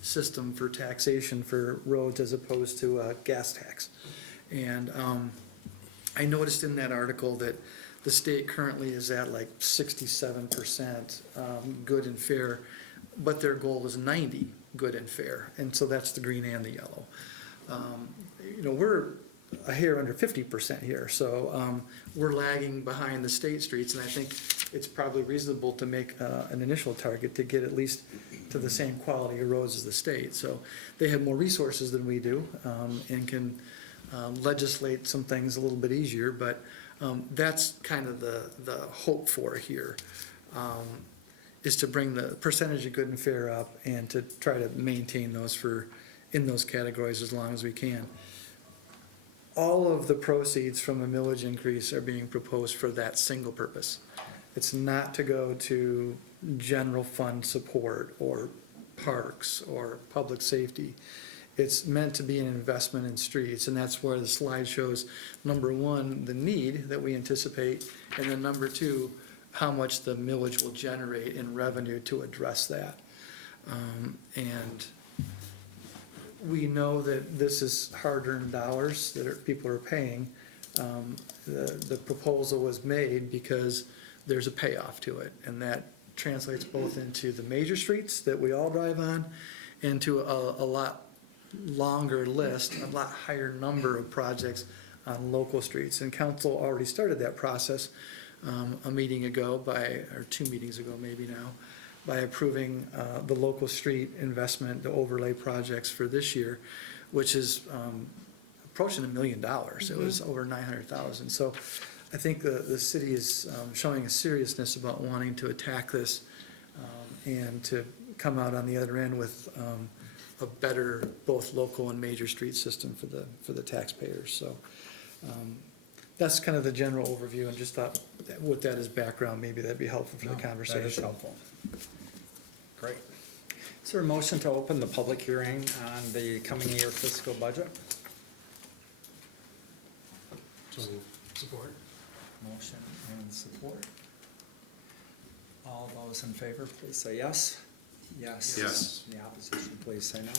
system for taxation for roads as opposed to a gas tax. And I noticed in that article that the state currently is at like 67% good and fair, but their goal is 90 good and fair, and so that's the green and the yellow. You know, we're a hair under 50% here, so we're lagging behind the state streets, and I think it's probably reasonable to make an initial target to get at least to the same quality of roads as the state. So they have more resources than we do, and can legislate some things a little bit easier, but that's kind of the hope for here, is to bring the percentage of good and fair up and to try to maintain those in those categories as long as we can. All of the proceeds from a millage increase are being proposed for that single purpose. It's not to go to general fund support or parks or public safety. It's meant to be an investment in streets, and that's where the slide shows, number one, the need that we anticipate, and then number two, how much the millage will generate in revenue to address that. And we know that this is hard-earned dollars that people are paying. The proposal was made because there's a payoff to it, and that translates both into the major streets that we all drive on, and to a lot longer list, a lot higher number of projects on local streets. And council already started that process a meeting ago or 2 meetings ago maybe now, by approving the local street investment, the overlay projects for this year, which is approaching $1 million. It was over 900,000. So I think the city is showing a seriousness about wanting to attack this and to come out on the other end with a better both local and major street system for the taxpayers. So that's kind of the general overview, and just thought that with that as background, maybe that'd be helpful for the conversation. That is helpful. Great. Is there a motion to open the public hearing on the coming year fiscal budget? Support. Motion and support. All those in favor, please say yes. Yes. Yes. The opposition, please say no.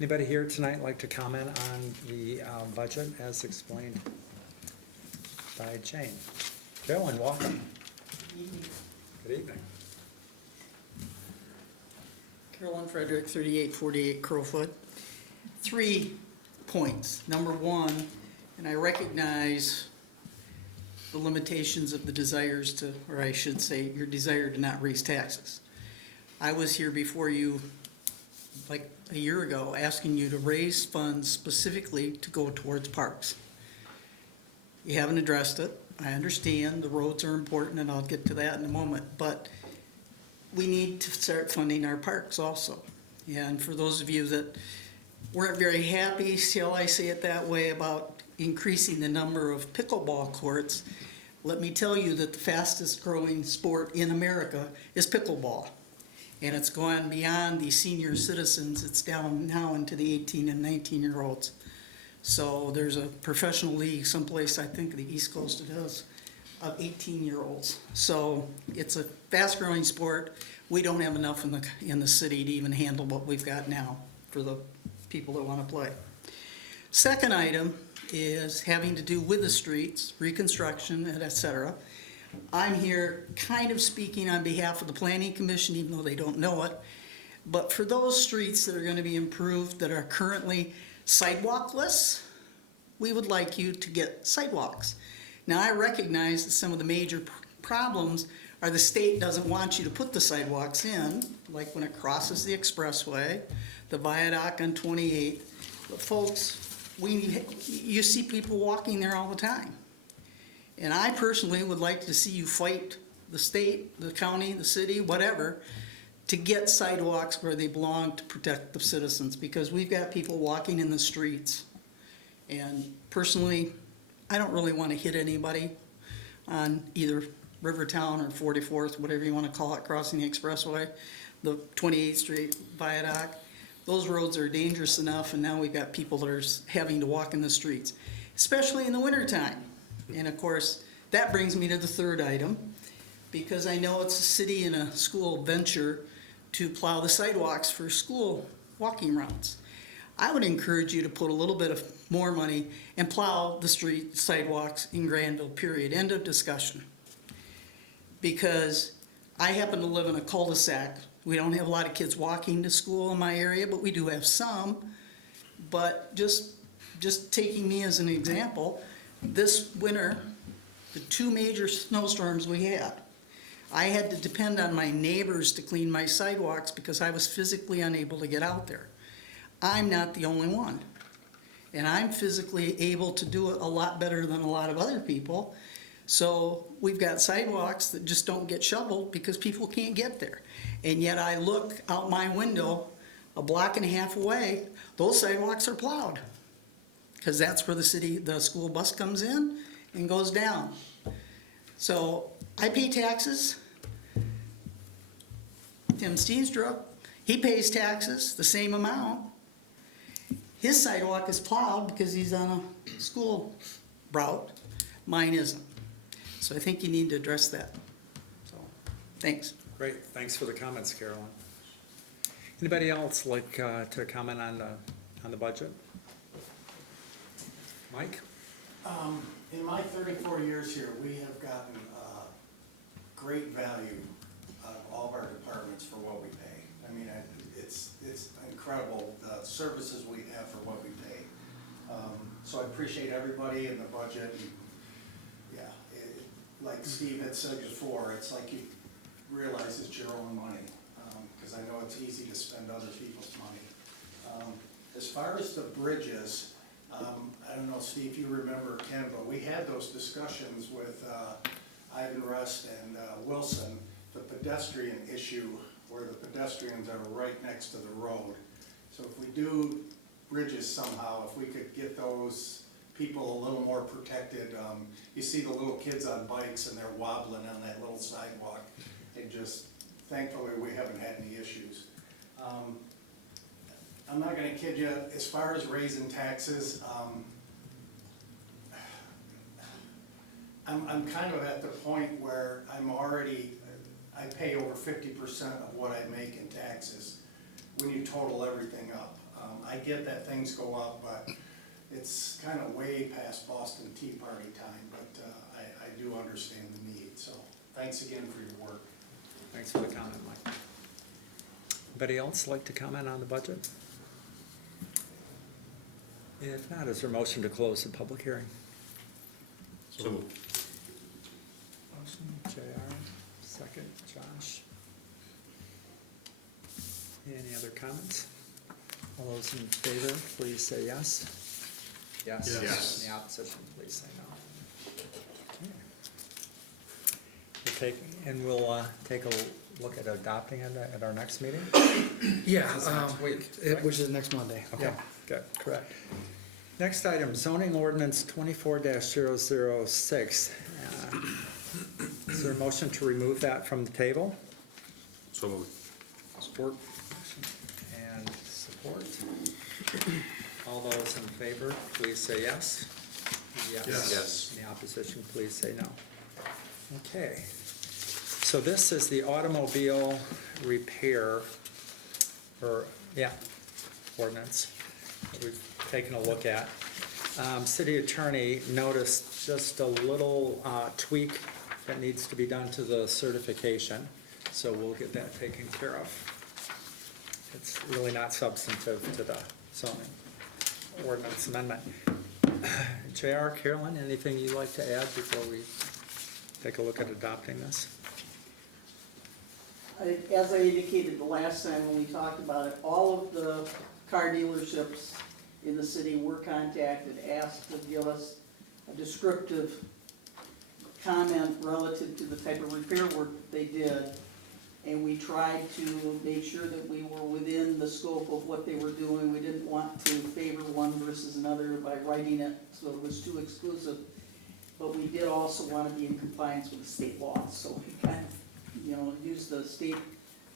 Anybody here tonight like to comment on the budget as explained by Jane? Carolyn, welcome. Good evening. Carolyn Frederick, 3848 Crowfoot. 3 points. Number one, and I recognize the limitations of the desires to, or I should say, your desire to not raise taxes. I was here before you, like a year ago, asking you to raise funds specifically to go towards parks. You haven't addressed it. I understand the roads are important, and I'll get to that in a moment, but we need to start funding our parks also. And for those of you that weren't very happy, shall I say it that way, about increasing the number of pickleball courts, let me tell you that the fastest growing sport in America is pickleball. And it's gone beyond the senior citizens. It's down now into the 18 and 19-year-olds. So there's a professional league someplace, I think the East Coast it is, of 18-year-olds. So it's a fast-growing sport. We don't have enough in the city to even handle what we've got now for the people that want to play. Second item is having to do with the streets, reconstruction, and et cetera. I'm here kind of speaking on behalf of the Planning Commission, even though they don't know it. But for those streets that are going to be improved that are currently sidewalkless, we would like you to get sidewalks. Now, I recognize that some of the major problems are the state doesn't want you to put the sidewalks in, like when it crosses the expressway, the viaduct on 28. But folks, you see people walking there all the time. And I personally would like to see you fight the state, the county, the city, whatever, to get sidewalks where they belong to protect the citizens, because we've got people walking in the streets. And personally, I don't really want to hit anybody on either Rivertown or 44th, whatever you want to call it, crossing the expressway, the 28th Street Viaduct. Those roads are dangerous enough, and now we've got people that are having to walk in the streets, especially in the wintertime. And of course, that brings me to the third item, because I know it's a city and a school venture to plow the sidewalks for school walking routes. I would encourage you to put a little bit of more money and plow the street sidewalks in Grandville, period. End of discussion. Because I happen to live in a cul-de-sac. We don't have a lot of kids walking to school in my area, but we do have some. But just taking me as an example, this winter, the 2 major snowstorms we had, I had to depend on my neighbors to clean my sidewalks because I was physically unable to get out there. I'm not the only one. And I'm physically able to do it a lot better than a lot of other people. So we've got sidewalks that just don't get shoveled because people can't get there. And yet I look out my window a block and a half away, those sidewalks are plowed. Because that's where the school bus comes in and goes down. So I pay taxes. Tim Steenstra, he pays taxes, the same amount. His sidewalk is plowed because he's on a school route. Mine isn't. So I think you need to address that. So, thanks. Great, thanks for the comments, Carolyn. Anybody else like to comment on the budget? Mike? In my 34 years here, we have gotten great value out of all of our departments for what we pay. I mean, it's incredible, the services we have for what we pay. So I appreciate everybody in the budget. Yeah, like Steve had said before, it's like you realize it's your own money, because I know it's easy to spend other people's money. As far as the bridges, I don't know, Steve, you remember, Ken, but we had those discussions with Ivan Rust and Wilson, the pedestrian issue, where the pedestrians are right next to the road. So if we do bridges somehow, if we could get those people a little more protected. You see the little kids on bikes and they're wobbling on that little sidewalk. And just, thankfully, we haven't had any issues. I'm not gonna kid you, as far as raising taxes, I'm kind of at the point where I pay over 50% of what I make in taxes when you total everything up. I get that things go up, but it's kind of way past Boston Tea Party time, but I do understand the need, so thanks again for your work. Thanks for the comment, Mike. Anybody else like to comment on the budget? If not, is there a motion to close the public hearing? So moved. Motion, JR, second, Josh. Any other comments? All those in favor, please say yes. Yes. Yes. Any opposition, please say no. Okay. We'll take a look at adopting it at our next meeting? Yeah, That's next week, right? which is next Monday. Okay, Yeah. good, correct. Next item, zoning ordinance 24-006. Is there a motion to remove that from the table? So moved. Support. And support. All those in favor, please say yes. Yes. Any opposition, please say no. Okay. So this is the automobile repair, ordinance that we've taken a look at. City attorney noticed just a little tweak that needs to be done to the certification, so we'll get that taken care of. It's really not substantive to the zoning ordinance amendment. JR, Carolyn, anything you'd like to add before we take a look at adopting this? As I indicated the last time when we talked about it, all of the car dealerships in the city were contacted, asked to give us a descriptive comment relative to the type of repair work that they did. And we tried to make sure that we were within the scope of what they were doing. We didn't want to favor one versus another by writing it so it was too exclusive. But we did also want to be in compliance with the state laws, so we kind of, use the state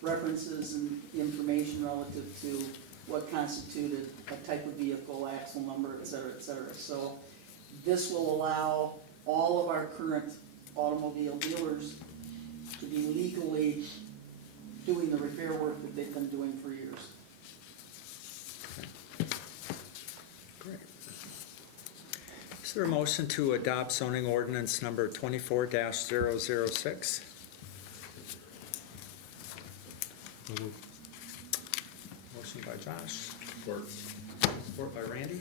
references and information relative to what constituted a type of vehicle, axle number, et cetera, et cetera. So this will allow all of our current automobile dealers to be legally doing the repair work that they've been doing for years. Great. Is there a motion to adopt zoning ordinance number 24-006? Motion by Josh. Support by Randy.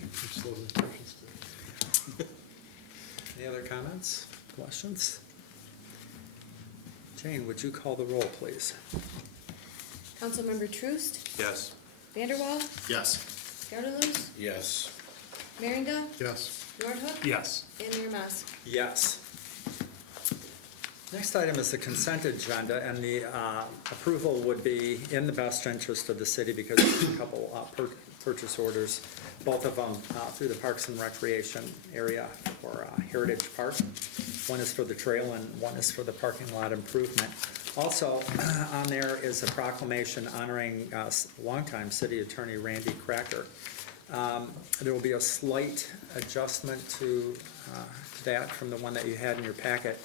Any other comments, questions? Jane, would you call the roll, please? Councilmember Troost, Yes. Vanderwall, Yes. Gelderloos, Yes. Merringa, Yes. Nordhook, Yes. and Mayor Mas. Yes. Next item is the consent agenda, and the approval would be in the best interest of the city because there's a couple purchase orders, both of them through the Parks and Recreation area for Heritage Park. One is for the trail and one is for the parking lot improvement. Also on there is a proclamation honoring longtime city attorney Randy Cracker. There will be a slight adjustment to that from the one that you had in your packet.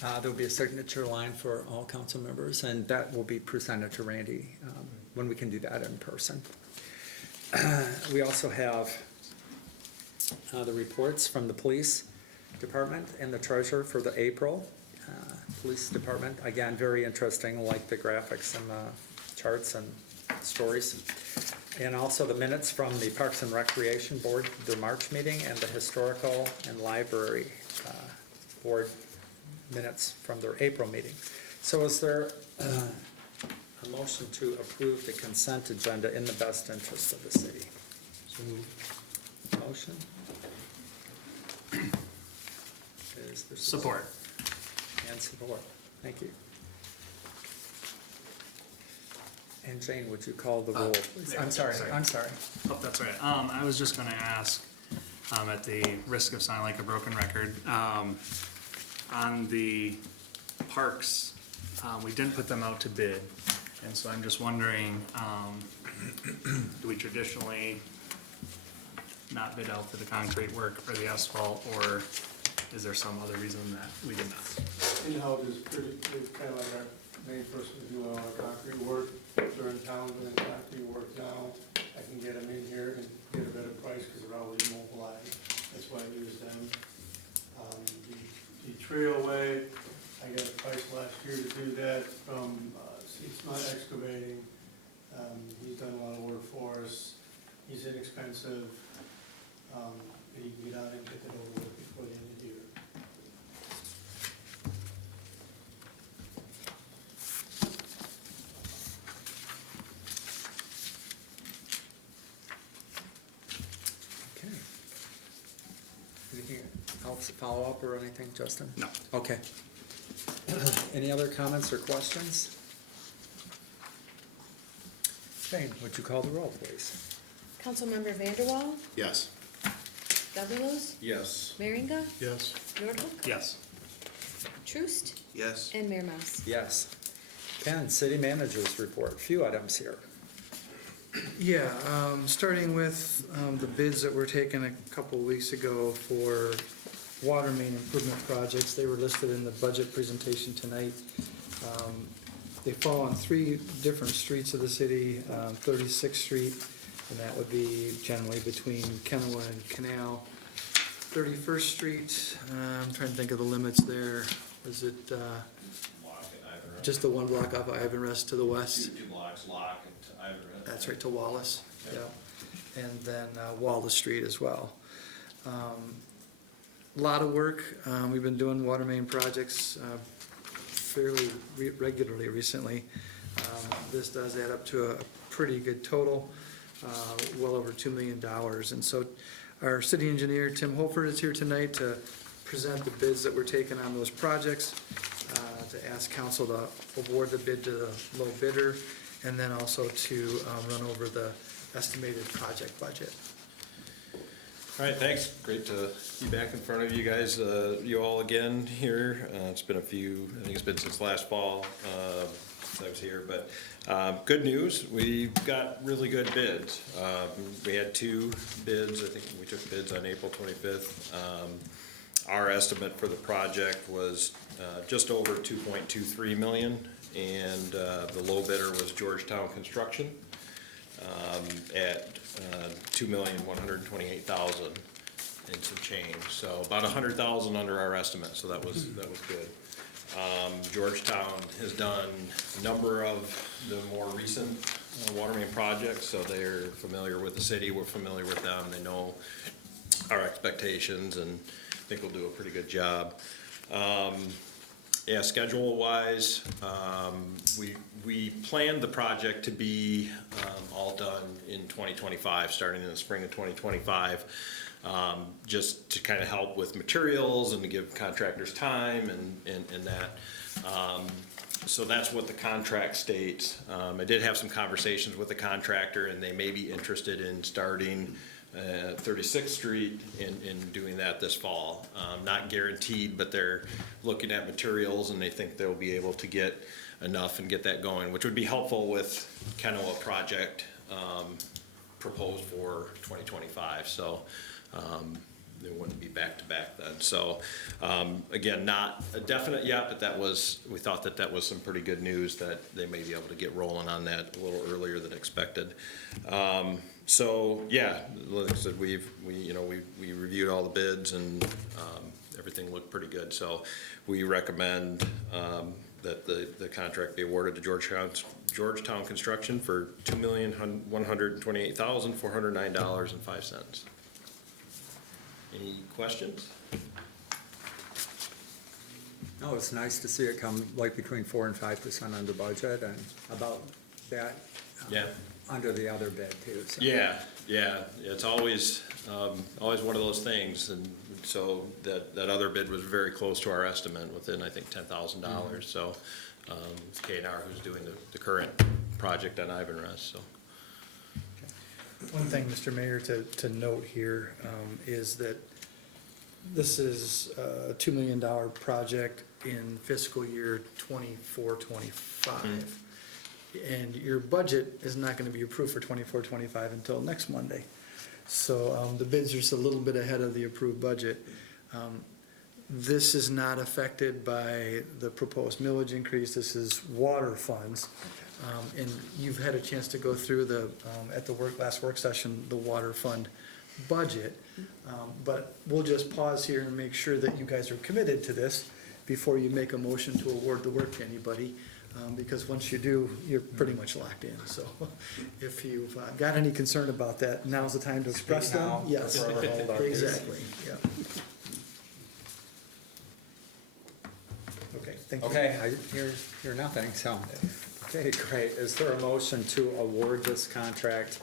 There will be a signature line for all council members, and that will be presented to Randy when we can do that in person. We also have the reports from the police department and the treasurer for the April police department. Again, very interesting, like the graphics and the charts and stories. And also the minutes from the Parks and Recreation Board, the March meeting, and the Historical and Library Board minutes from their April meeting. So is there a motion to approve the consent agenda in the best interest of the city? Motion? Is there Support. and support? Thank you. And Jane, would you call the roll, please? yeah, I'm sorry. sorry. Oh, that's right. I was just gonna ask, at the risk of sounding like a broken record, on the parks, we didn't put them out to bid. And so I'm just wondering, do we traditionally not bid out for the concrete work for the asphalt, or is there some other reason that we did not? In-house is kind of like our main person to do all our concrete work. If they're in town doing concrete work now, I can get them in here and get a better price because they're always mobilized. That's why I use them. The trailway, I got a price last year to do that from, it's not excavating. He's done a lot of work for us. He's inexpensive. But he can get out and get that over with before the end of the year. Okay. Anything else to follow up or anything, Justin? No. Okay. Any other comments or questions? Jane, would you call the roll, please? Councilmember Vanderwall, Yes. Davalos, Yes. Merringa, Yes. Nordhook, Yes. Troost, Yes. and Mayor Mouse. Yes. Ken, city managers report, few items here. Yeah, starting with the bids that were taken a couple of weeks ago for water main improvement projects. They were listed in the budget presentation tonight. They fall on three different streets of the city, 36th Street, and that would be generally between Kennewa and Canal. 31st Street, I'm trying to think of the limits there. Was it just the one block off Ivan Rest to the west? Two blocks, Lock and Ivan Rest. That's right, to Wallace, yeah. And then Wallace Street as well. Lot of work. We've been doing water main projects fairly regularly recently. This does add up to a pretty good total, well over $2 million. And so our city engineer, Tim Holford, is here tonight to present the bids that were taken on those projects, to ask council to award the bid to the low bidder, and then also to run over the estimated project budget. All right, thanks. Great to be back in front of you guys, you all again here. It's been I think it's been since last fall, since I was here, but good news, we got really good bids. We had two bids, I think we took bids on April 25th. Our estimate for the project was just over 2.23 million, and the low bidder was Georgetown Construction at $2,128,000 and some change. So about 100,000 under our estimate, so that was good. Georgetown has done a number of the more recent water main projects, so they're familiar with the city, we're familiar with them, they know our expectations, and I think we'll do a pretty good job. Yeah, schedule-wise, we planned the project to be all done in 2025, starting in the spring of 2025, just to kind of help with materials and to give contractors time and that. So that's what the contract states. I did have some conversations with the contractor, and they may be interested in starting 36th Street in doing that this fall. Not guaranteed, but they're looking at materials, and they think they'll be able to get enough and get that going, which would be helpful with Kennewa project proposed for 2025, so they wouldn't be back to back then. So again, not a definite yet, but we thought that was some pretty good news that they may be able to get rolling on that a little earlier than expected. So yeah, like I said, we reviewed all the bids and everything looked pretty good. So we recommend that the contract be awarded to Georgetown Construction for $2,128,409.05. Any questions? No, it's nice to see it come like between 4% and 5% under budget and about that. Yeah. Under the other bid too, so. Yeah, it's always one of those things, and so that other bid was very close to our estimate, within, I think, $10,000, so, it's K&R who's doing the current project on Ivan Rest, so. One thing, Mr. Mayor, to note here is that this is a $2 million project in fiscal year 24-25. And your budget is not gonna be approved for 24-25 until next Monday. So the bids are just a little bit ahead of the approved budget. This is not affected by the proposed millage increase. This is water funds. And you've had a chance to go through at the last work session, the water fund budget. But we'll just pause here and make sure that you guys are committed to this before you make a motion to award the work to anybody. Because once you do, you're pretty much locked in. So if you've got any concern about that, now's the time to express them. now Yes, before we hold our peace. exactly, yeah. Okay, thank you. Okay, I hear nothing, so, okay, great. Is there a motion to award this contract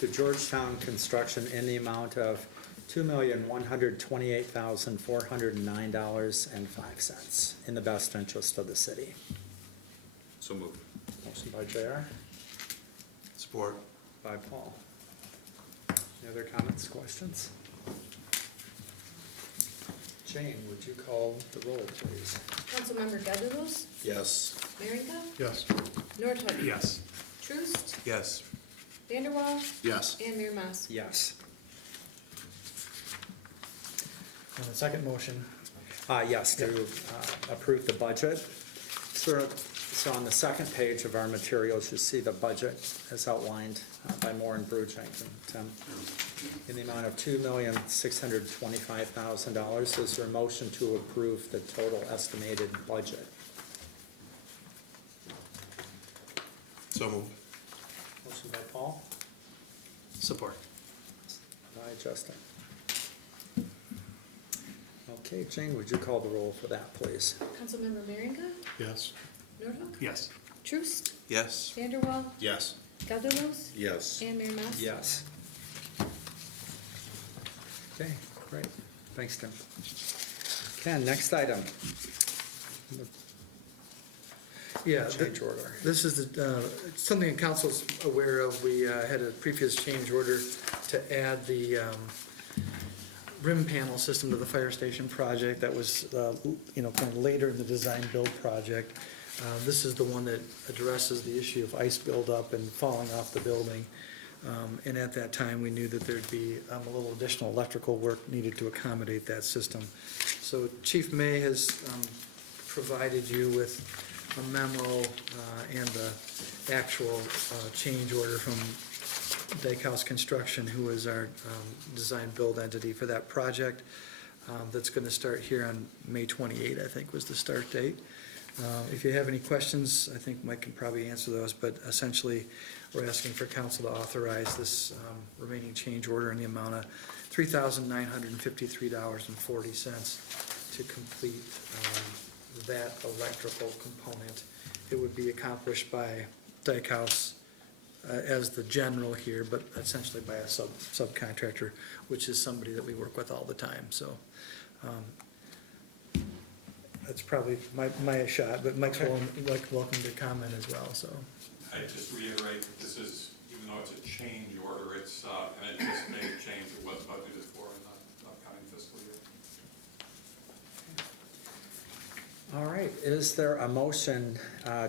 to Georgetown Construction in the amount of $2,128,409.05 in the best interest of the city? So moved. Motion by JR, Support. by Paul. Any other comments, questions? Jane, would you call the roll, please? Councilmember Gelderlos, Yes. Merringa, Yes. Nordhook. Yes. Troost, Yes. Vanderwall, Yes. and Mayor Mas. Yes. And the second motion, Yes, to approve the budget. So on the second page of our materials, you see the budget as outlined by Moore and Brugink and Tim, in the amount of $2,625,000. Is there a motion to approve the total estimated budget? So moved. Motion by Paul, support. by Justin. Okay, Jane, would you call the roll for that, please? Councilmember Merringa, Yes. Nordhook, Yes. Troost, Yes. Vanderwall, Yes. Gelderlos, Yes. and Mayor Mas. Yes. Okay, great. Thanks, Tim. Ken, next item. Yeah, Change order. this is something the council's aware of. We had a previous change order to add the rim panel system to the fire station project that was, kind of later in the design build project. This is the one that addresses the issue of ice buildup and falling off the building. And at that time, we knew that there'd be a little additional electrical work needed to accommodate that system. So Chief May has provided you with a memo and the actual change order from Dykehouse Construction, who is our design build entity for that project. That's gonna start here on May 28, I think was the start date. If you have any questions, I think Mike can probably answer those, but essentially, we're asking for council to authorize this remaining change order in the amount of $3,953.40 to complete that electrical component. It would be accomplished by Dykehouse as the general here, but essentially by a subcontractor, which is somebody that we work with all the time, so. That's probably my shot, but Mike's welcome to comment as well, so. I just reiterate that this is, even though it's a change order, it's an anticipated change that was budgeted for in the upcoming fiscal year. All right, is there a motion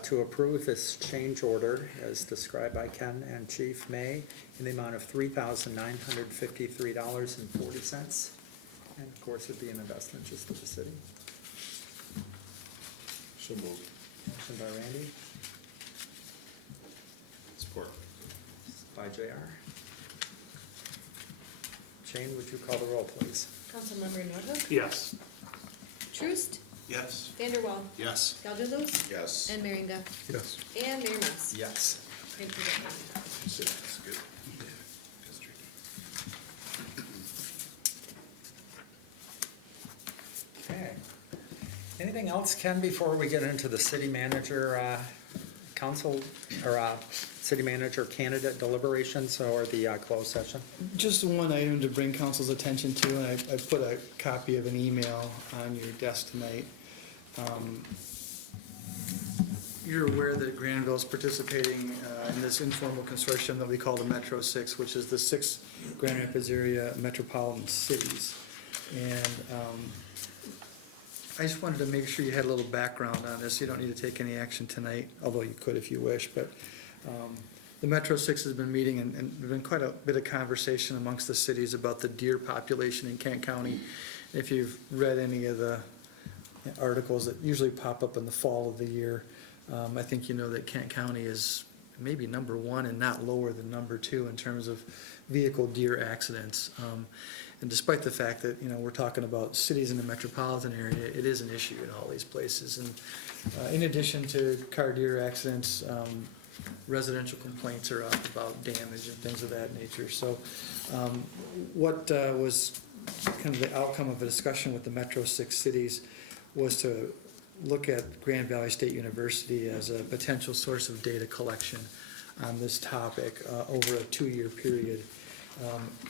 to approve this change order as described by Ken and Chief May in the amount of $3,953.40? And of course, it'd be in the best interest of the city. So moved. Motion by Randy, Support. by JR. Shane, would you call the roll, please? Councilmember Nordhook, Yes. Troost, Yes. Vanderwall, Yes. Gelderlos, Yes. and Merringa, Yes. and Mayor Mas. Yes. Thank you. That's good. Okay. Anything else, Ken, before we get into the city manager, council, or, city manager candidate deliberations or the, closed session? Just one item to bring council's attention to, and I put a copy of an email on your desk tonight. You're aware that Grandville is participating in this informal consortium that we call the Metro Six, which is the 6 Grand Rapids area metropolitan cities. And I just wanted to make sure you had a little background on this. You don't need to take any action tonight, although you could if you wish, but the Metro Six has been meeting, and there's been quite a bit of conversation amongst the cities about the deer population in Kent County. If you've read any of the articles that usually pop up in the fall of the year, I think you know that Kent County is maybe number 1 and not lower than number 2 in terms of vehicle deer accidents. And despite the fact that, you know, we're talking about cities in the metropolitan area, it is an issue in all these places. And in addition to car deer accidents, residential complaints are up about damage and things of that nature. So what was kind of the outcome of a discussion with the Metro 6 cities was to look at Grand Valley State University as a potential source of data collection on this topic over a 2-year period,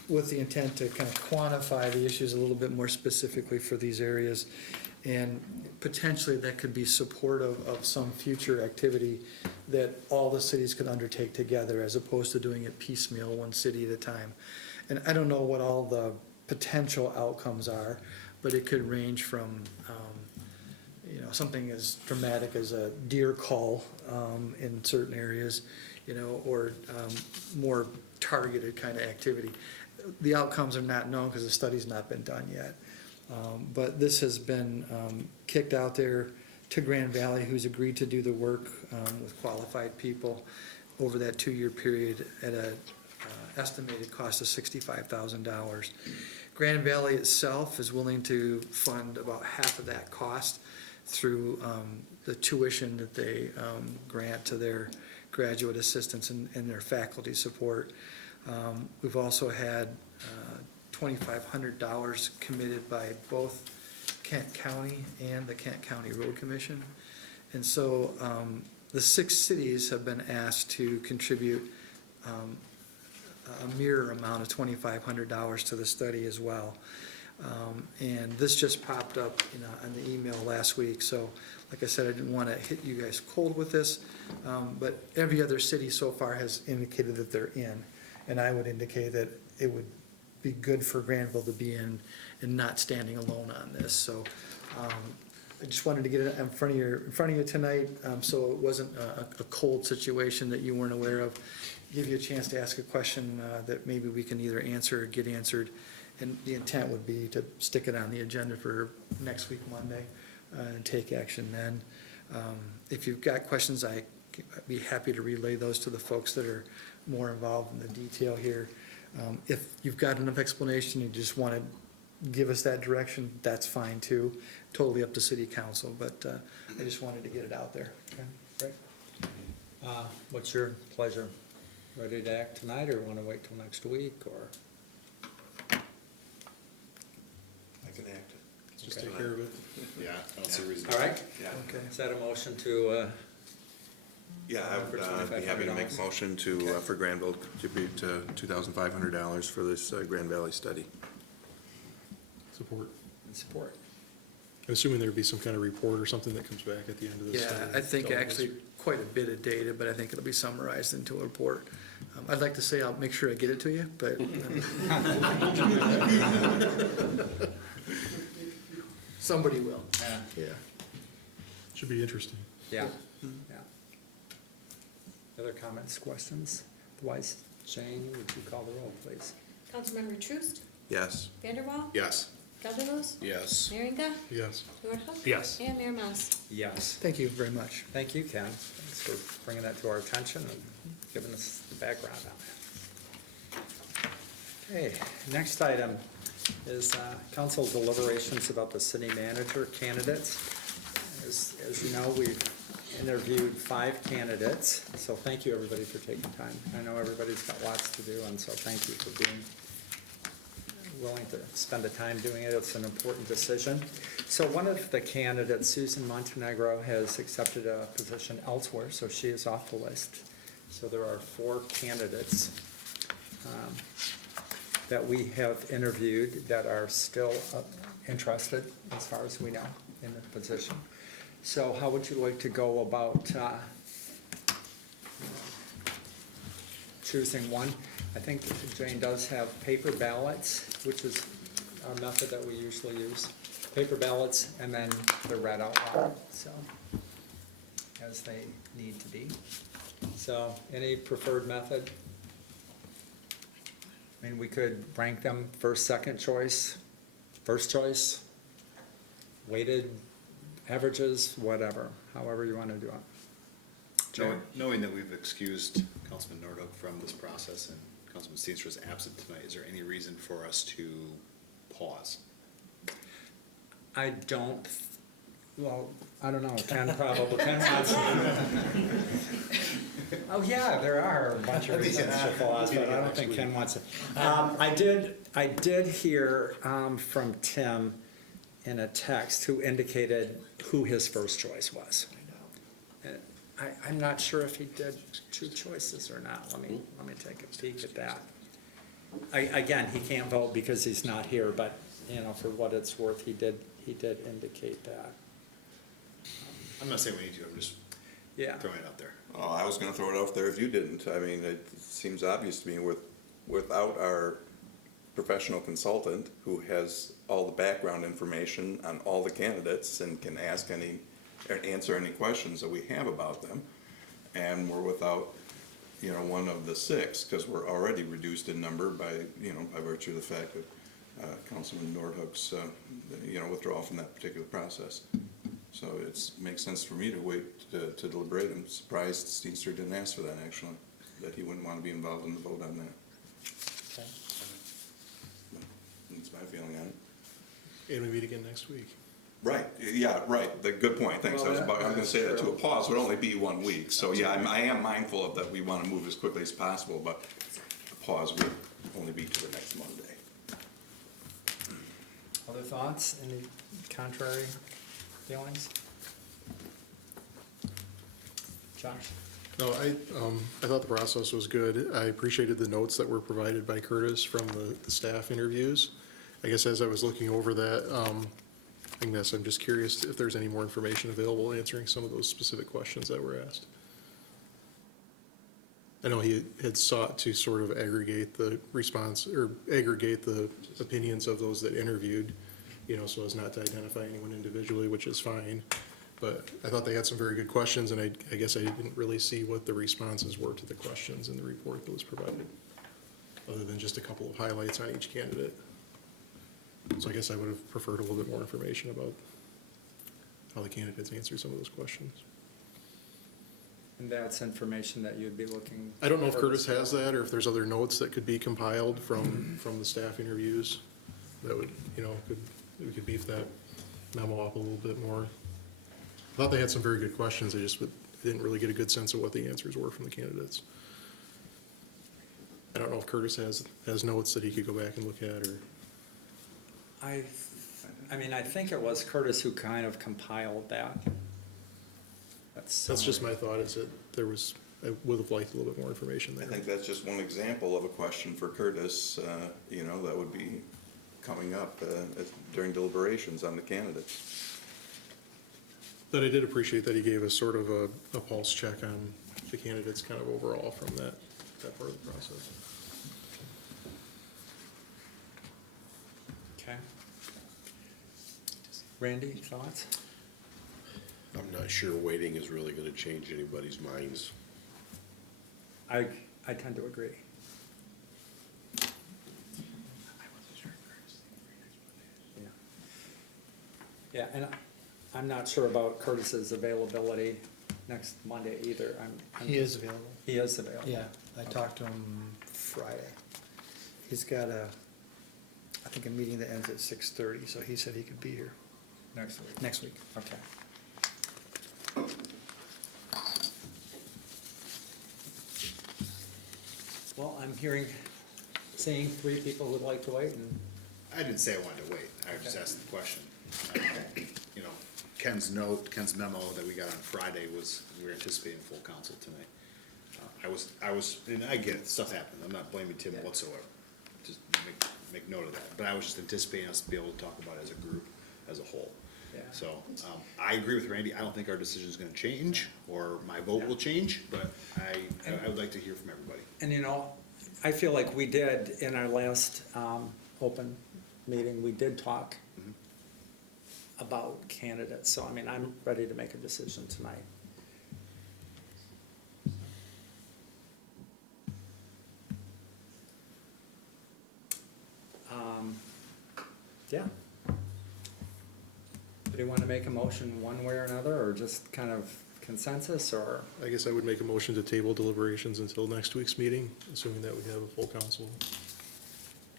with the intent to kind of quantify the issues a little bit more specifically for these areas. And potentially that could be supportive of some future activity that all the cities could undertake together as opposed to doing it piecemeal, one city at a time. And I don't know what all the potential outcomes are, but it could range from you know, something as dramatic as a deer call in certain areas, you know, or more targeted kind of activity. The outcomes are not known because the study's not been done yet. But this has been kicked out there to Grand Valley, who's agreed to do the work with qualified people over that 2-year period at a estimated cost of $65,000. Grand Valley itself is willing to fund about half of that cost through the tuition that they grant to their graduate assistants and their faculty support. We've also had $2,500 committed by both Kent County and the Kent County Road Commission. And so the 6 cities have been asked to contribute a mirror amount of $2,500 to the study as well. And this just popped up, you know, on the email last week. So like I said, I didn't want to hit you guys cold with this, but every other city so far has indicated that they're in. And I would indicate that it would be good for Grandville to be in and not standing alone on this. So I just wanted to get it in front of you tonight, so it wasn't a cold situation that you weren't aware of. Give you a chance to ask a question that maybe we can either answer or get answered. And the intent would be to stick it on the agenda for next week, Monday, and take action then. If you've got questions, I'd be happy to relay those to the folks that are more involved in the detail here. If you've got enough explanation, you just want to give us that direction, that's fine too. Totally up to city council, but I just wanted to get it out there. Okay, great. What's your pleasure? Ready to act tonight, or want to wait till next week, or? I can act it. Just take care of it. Yeah, I don't see a reason. All right. Yeah. Okay. Is that a motion to, Yeah, I For would be happy to make a $2,500. motion to, for Grandville to contribute $2,500 for this Grand Valley study. Support. support? Assuming there'd be some kind of report or something that comes back at the end of this. Yeah, I think actually quite a bit of data, but I think it'll be summarized into a report. I'd like to say I'll make sure I get it to you, but. Somebody will, yeah. Should be interesting. Yeah, yeah. Other comments, questions? Otherwise, Jane, would you call the roll, please? Councilmember Truist, Yes. Vanderwall, Yes. Gelderlos, Yes. Merringa, Yes. Nordhook. Yes. And Mayor Mas. Yes. Thank you very much. Thank you, Ken. Thanks for bringing that to our attention and giving us the background on that. Okay, next item is council deliberations about the city manager candidates. As you know, we've interviewed 5 candidates, so thank you, everybody, for taking time. I know everybody's got lots to do, and so thank you for being willing to spend the time doing it. It's an important decision. So one of the candidates, Susan Montenegro, has accepted a position elsewhere, so she is off the list. So there are 4 candidates that we have interviewed that are still interested, as far as we know, in the position. So how would you like to go about choosing one? I think Jane does have paper ballots, which is our method that we usually use. Paper ballots, and then they're read out loud, so, as they need to be. So, any preferred method? I mean, we could rank them first, second choice, first choice, weighted averages, whatever, however you want to do it. Knowing that we've excused Councilman Nordhook from this process and Councilman Steenstra is absent tonight, is there any reason for us to pause? I don't, well, I don't know, Ken probably, Ken wants. Oh, yeah, there are a bunch of reasons to pause, but I don't think Ken wants it. I did hear from Tim in a text who indicated who his first choice was. And I'm not sure if he did 2 choices or not. Let me take a peek at that. Again, he can't vote because he's not here, but, you know, for what it's worth, he did indicate that. I'm not saying we need to, I'm just Yeah. throwing it out there. Oh, I was gonna throw it out there if you didn't. I mean, it seems obvious to me without our professional consultant who has all the background information on all the candidates and can ask any, or answer any questions that we have about them. And we're without, you know, one of the 6, because we're already reduced in number by, you know, by virtue of the fact that Councilman Nordhook's, you know, withdrawal from that particular process. So it makes sense for me to wait to deliberate. I'm surprised Steenstra didn't ask for that, actually, that he wouldn't want to be involved in the vote on that. Okay. That's my feeling on it. And we meet again next week. Right, yeah, right, the good point, thanks. Well, I was gonna say that too. true. A pause would only be 1 week, so yeah, I am mindful of that. We want to move as quickly as possible, but a pause would only be to the next Monday. Other thoughts? Any contrary feelings? Josh? No, I thought the process was good. I appreciated the notes that were provided by Curtis from the staff interviews. I guess as I was looking over that, I guess I'm just curious if there's any more information available answering some of those specific questions that were asked. I know he had sought to sort of aggregate the response, or aggregate the opinions of those that interviewed, you know, so as not to identify anyone individually, which is fine. But I thought they had some very good questions, and I guess I didn't really see what the responses were to the questions in the report that was provided, other than just a couple of highlights on each candidate. So I guess I would have preferred a little bit more information about how the candidates answered some of those questions. And that's information that you'd be looking. I don't know if Curtis has that, or if there's other notes that could be compiled from the staff interviews that would, you know, we could beef that memo up a little bit more. I thought they had some very good questions, I just didn't really get a good sense of what the answers were from the candidates. I don't know if Curtis has notes that he could go back and look at, or. I mean, I think it was Curtis who kind of compiled that. That's just my thought, is that I would have liked a little bit more information there. I think that's just one example of a question for Curtis, you know, that would be coming up during deliberations on the candidates. But I did appreciate that he gave us sort of a pulse check on the candidates kind of overall from that part of the process. Okay. Randy, thoughts? I'm not sure waiting is really gonna change anybody's minds. I tend to agree. Yeah. Yeah, and I'm not sure about Curtis's availability next Monday either. He is available. He is available. Yeah, I talked to him Friday. He's got I think a meeting that ends at 6:30, so he said he could be here Next week. next week. Okay. Well, I'm seeing 3 people who'd like to wait, and I didn't say I wanted to wait, I just Okay. asked the question. You know, Ken's memo that we got on Friday was, we were anticipating full council tonight. I was, and I get it, stuff happened, I'm not blaming Tim whatsoever, just make note of that. But I was just anticipating us to be able to talk about it as a group, as a whole. Yeah. So, I agree with Randy, I don't think our decision is gonna change, or my vote will change, but I would like to hear from everybody. And you know, I feel like we did in our last open meeting, we did talk about candidates, so I mean, I'm ready to make a decision tonight. Yeah. Do you want to make a motion one way or another, or just kind of consensus, or? I guess I would make a motion to table deliberations until next week's meeting, assuming that we have a full council.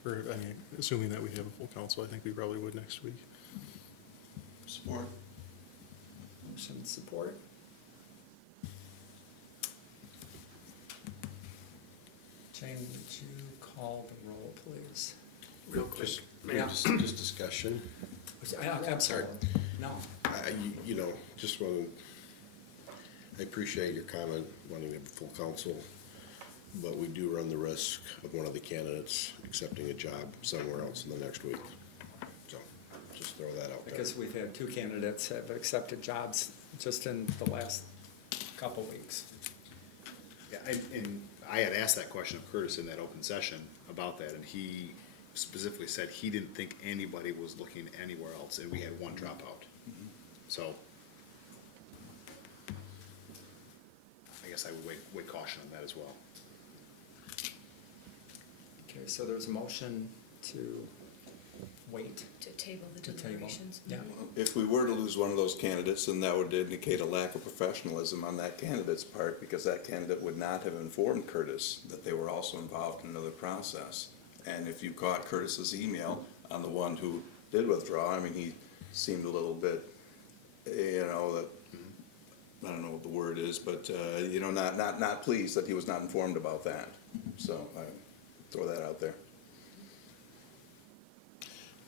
Or, I mean, assuming that we have a full council, I think we probably would next week. Support. Motion support. Jane, would you call the roll, please? Real quick. Yeah. Just discussion. Absolutely. No. You know, just want I appreciate your comment, wanting to have a full council, but we do run the risk of one of the candidates accepting a job somewhere else in the next week. So, just throw that out there. Because we've had 2 candidates have accepted jobs just in the last couple weeks. Yeah, and I had asked that question of Curtis in that open session about that, and he specifically said he didn't think anybody was looking anywhere else, and we had 1 dropout. So, I guess I would weigh caution on that as well. Okay, so there's a motion to wait. To table the To table. deliberations. Yeah. If we were to lose one of those candidates, then that would indicate a lack of professionalism on that candidate's part, because that candidate would not have informed Curtis that they were also involved in another process. And if you caught Curtis's email on the one who did withdraw, I mean, he seemed a little bit, you know, that, I don't know what the word is, but, you know, not pleased that he was not informed about that. So I throw that out there.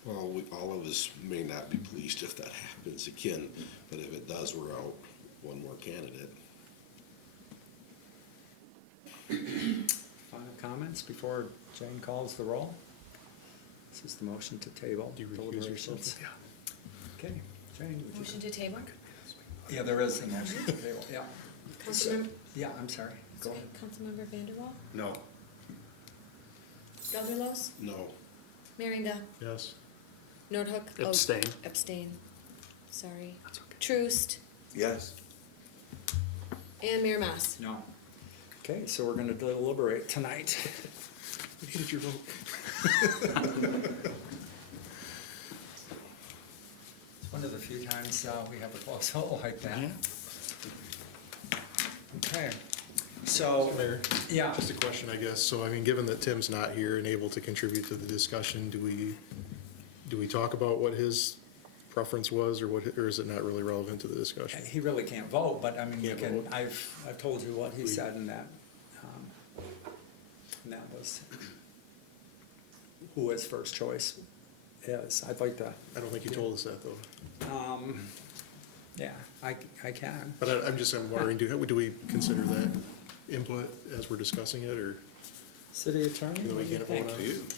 Well, all of us may not be pleased if that happens again, but if it does, we're out one more candidate. Final comments before Jane calls the roll? This is the motion to table Do you recuse deliberations. yourself? Okay, Jane, would you? Motion to table? Yeah, there is a motion to table, yeah. Councilmember, Yeah, I'm sorry. Go ahead. Councilmember Vanderwall, No. Gelderlos, No. Merringa, Yes. Nordhook. Abstain. Abstain, sorry. Troost, Yes. and Mayor Mas. No. Okay, so we're gonna deliberate tonight. We needed your vote. It's one of the few times we have a close vote like that. Okay, so, Mayor, yeah, just a question, I guess. So, I mean, given that Tim's not here and able to contribute to the discussion, do we talk about what his preference was, or is it not really relevant to the discussion? he really can't vote, but I mean, you Can't can, vote. I've told you what he said in that, and that was who his first choice is. I'd like to, I don't think he told us that, though. yeah, I can. But I'm wondering, do we consider that input as we're discussing it, or? City attorney, You know, what do you we can't think? vote on it.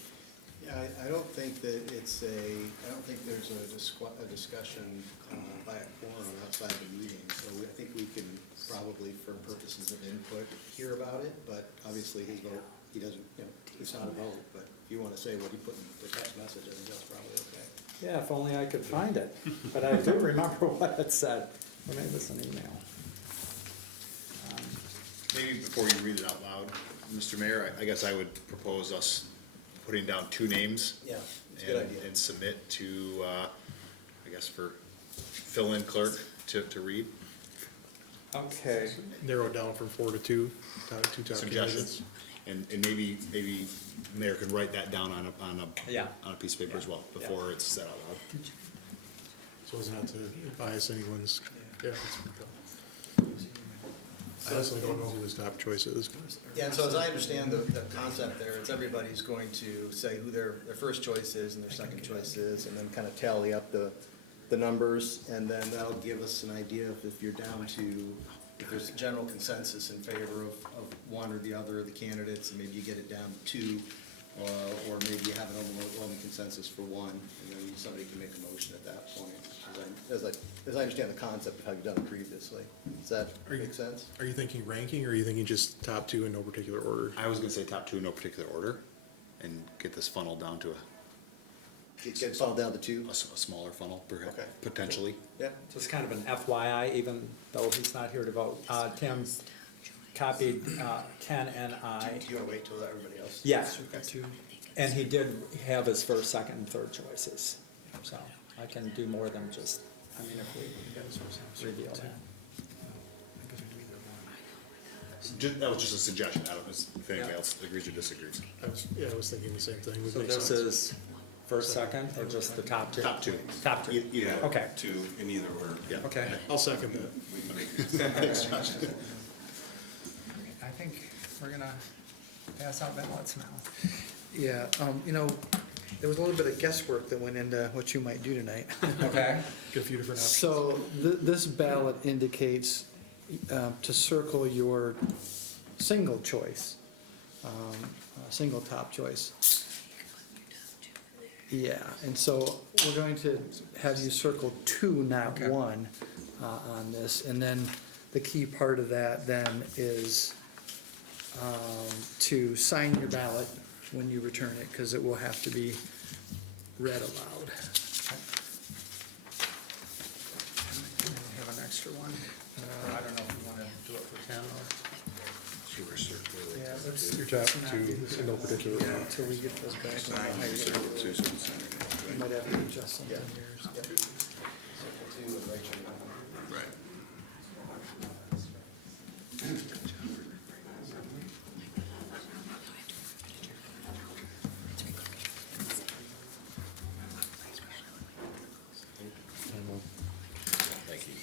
Yeah, I don't think that I don't think there's a discussion by a quorum outside the meeting. So I think we can probably, for purposes of input, hear about it, but obviously his vote, he doesn't, you know, it's not a vote. But if you want to say what he put in the text message, I think that's probably okay. Yeah, if only I could find it, but I do remember what it said. Who made this an email? Maybe before you read it out loud, Mr. Mayor, I guess I would propose us putting down 2 names. Yeah, it's a good idea. And submit to, I guess for fill-in clerk to read. Okay. Narrow it down from 4 to 2, top 2 top Suggestions. candidates. And maybe Mayor can write that down on Yeah. a piece of paper as well, before it's said out loud. So as not to bias anyone's, yeah. I honestly don't know who his top choice is. Yeah, and so as I understand the concept there, it's everybody's going to say who their first choice is and their second choice is, and then kind of tally up the numbers, and then that'll give us an idea of if you're down to, if there's a general consensus in favor of one or the other of the candidates, and maybe you get it down to 2, or maybe you have an overwhelming consensus for one, and then somebody can make a motion at that point. As I understand the concept of how you've done it previously. Does that make sense? Are you thinking ranking, or are you thinking just top 2 in no particular order? I was gonna say top 2 in no particular order, and get this funnel down to Get it funneled down to 2? a smaller funnel, perhaps, Okay. potentially. Yeah. Just kind of an FYI, even though he's not here to vote. Tim copied Ken and I. Do you want to wait till everybody else? Yes. Okay. And he did have his first, second, and third choices. So I can do more than just, I mean, if we reveal that. That was just a suggestion, I don't know if anybody else agrees or disagrees. I was thinking the same thing. Would So make this sense. is first, second, or just the top 2? Top 2. Top 2. Yeah, Okay. 2 in either order. Yeah. Okay. I'll second that. Thanks, Josh. I think we're gonna pass out ballots now. Yeah, you know, there was a little bit of guesswork that went into what you might do tonight. Okay. Get a few different options. So this ballot indicates to circle your single choice, single top choice. Yeah, and so we're going to have you circle 2, not Okay. 1, on this. And then the key part of that then is to sign your ballot when you return it, because it will have to be read aloud. Have an extra one. I don't know if you wanna do it for 10 or. Yeah, let's Your top 2 in no particular order. until we get those back. Sign, you circle 2, so it's signed. You might have to adjust something here. Right. Thank you.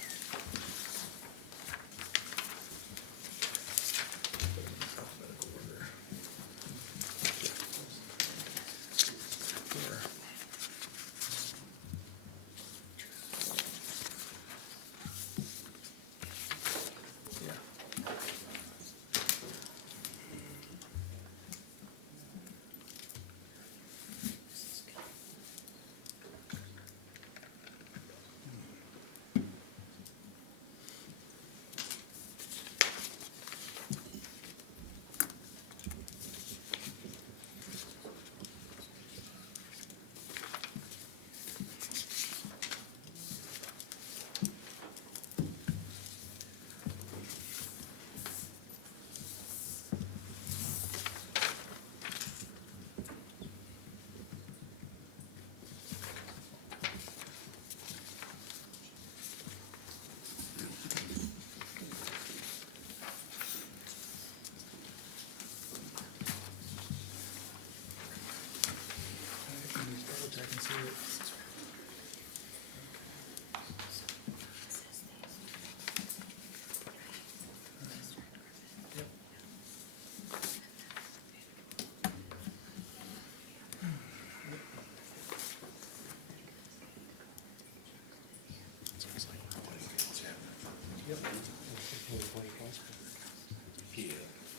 Yeah,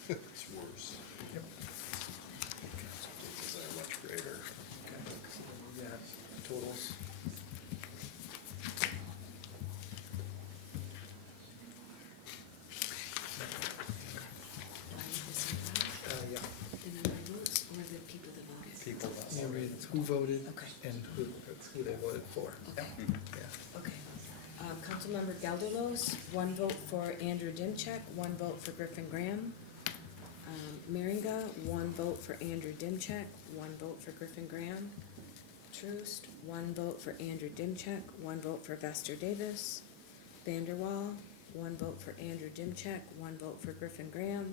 it's worse. Yep. They're much greater. Yeah, totals. Yeah. People that. You read who voted Okay. and who they voted for. Okay. Yeah. Okay. Councilmember Councilmember Gelderlos, 1 vote for Andrew Dimchek, 1 vote for Griffin Graham. Meringa, 1 vote for Andrew Dimchek, 1 vote for Griffin Graham. Troost, 1 vote for Andrew Dimchek, 1 vote for Vester Davis. Vanderwall, 1 vote for Andrew Dimchek, 1 vote for Griffin Graham.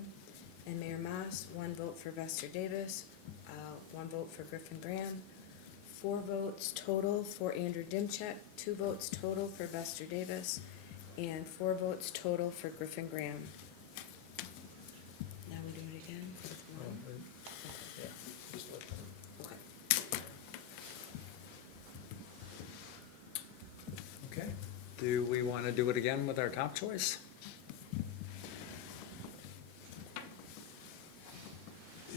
And Mayor Mas, 1 vote for Vester Davis, 1 vote for Griffin Graham. 4 votes total for Andrew Dimchek, 2 votes total for Vester Davis, and 4 votes total for Griffin Graham. Now we do it again with one. Yeah, just let them. Okay. Okay, do we want to do it again with our top choice?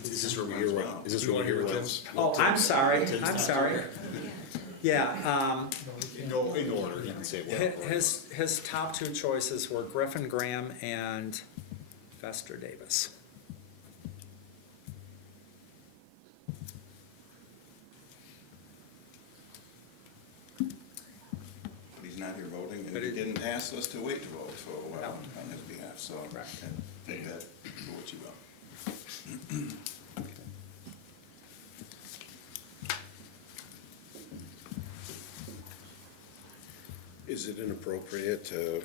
Is this where we hear what, is this where we hear what Tim's? Oh, I'm sorry, I'm sorry. Yeah, In order, you can say what. his top 2 choices were Griffin Graham and Vester Davis. But he's not here voting, and But he he- didn't ask us to wait to vote, so No. on his behalf, so Right. take that for what you will. Is it inappropriate to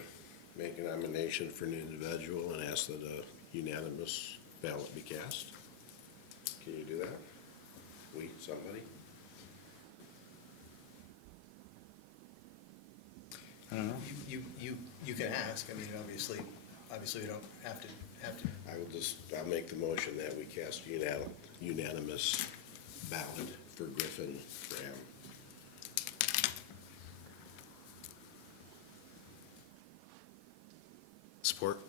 make a nomination for an individual and ask that a unanimous ballot be cast? Can you do that? Somebody? I don't know. You can ask, I mean, obviously we don't have to. I'll make the motion that we cast unanimous ballot for Griffin Graham. Support?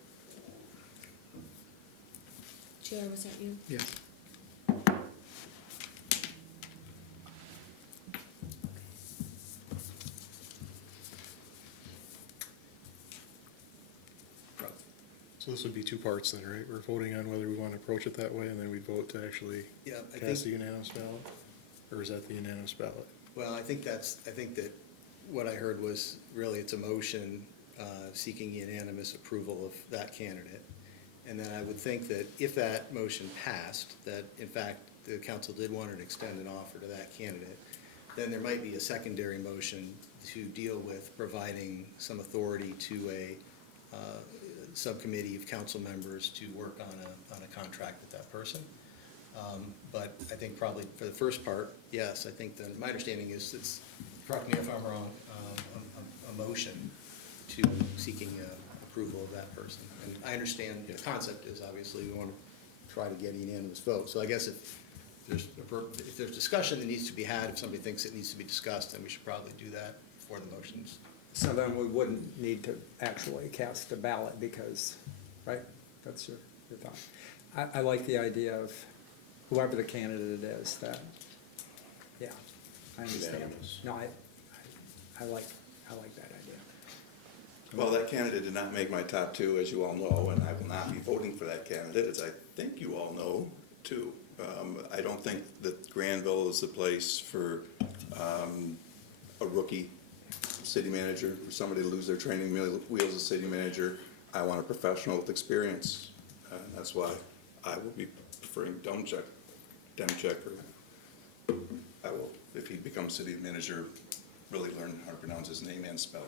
Chair, was that you? Yeah. So this would be 2 parts then, right? We're voting on whether we want to approach it that way, and then we'd vote to actually Yeah, I cast the think, unanimous ballot? Or is that the unanimous ballot? well, I think that what I heard was really it's a motion seeking unanimous approval of that candidate. And then I would think that if that motion passed, that in fact the council did want to extend an offer to that candidate, then there might be a secondary motion to deal with providing some authority to a subcommittee of council members to work on a contract with that person. But I think probably for the first part, yes, I think that, my understanding is it's, correct me if I'm wrong, a motion to seeking approval of that person. And I understand the concept is obviously we want to try to get a unanimous vote. So I guess if there's discussion that needs to be had, if somebody thinks it needs to be discussed, then we should probably do that before the motions. So then we wouldn't need to actually cast a ballot because, right, that's your thought. I like the idea of whoever the candidate is, that, yeah, I understand. Unanimous. No, I like that idea. Well, that candidate did not make my top 2, as you all know, and I will not be voting for that candidate, as I think you all know, too. I don't think that Grandville is the place for a rookie city manager, for somebody to lose their training wheels as city manager. I want a professional with experience. That's why I will be preferring Demchek, or I will, if he becomes city manager, really learn how to pronounce his name and spell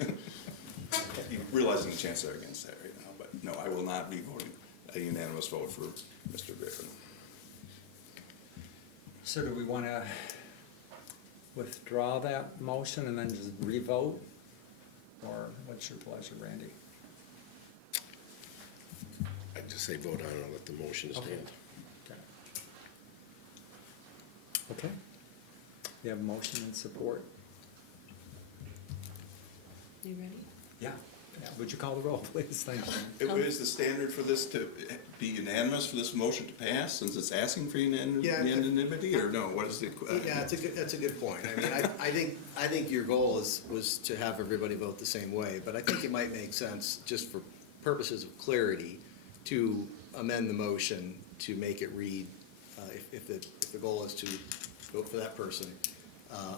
it. Realizing the chances are against that right now, but no, I will not be voting a unanimous vote for Mr. Griffin. So do we want to withdraw that motion and then just re-vote? Or what's your pleasure, Randy? I'd just say vote on it and let the motion stand. Okay. Okay. You have motion and support? You ready? Yeah. Would you call the roll, please? Thank you. Is the standard for this to be unanimous for this motion to pass, since it's asking for unanimity, or no? What is the? Yeah, that's a good point. I mean, I think your goal was to have everybody vote the same way, but I think it might make sense, just for purposes of clarity, to amend the motion to make it read, if the goal is to vote for that person,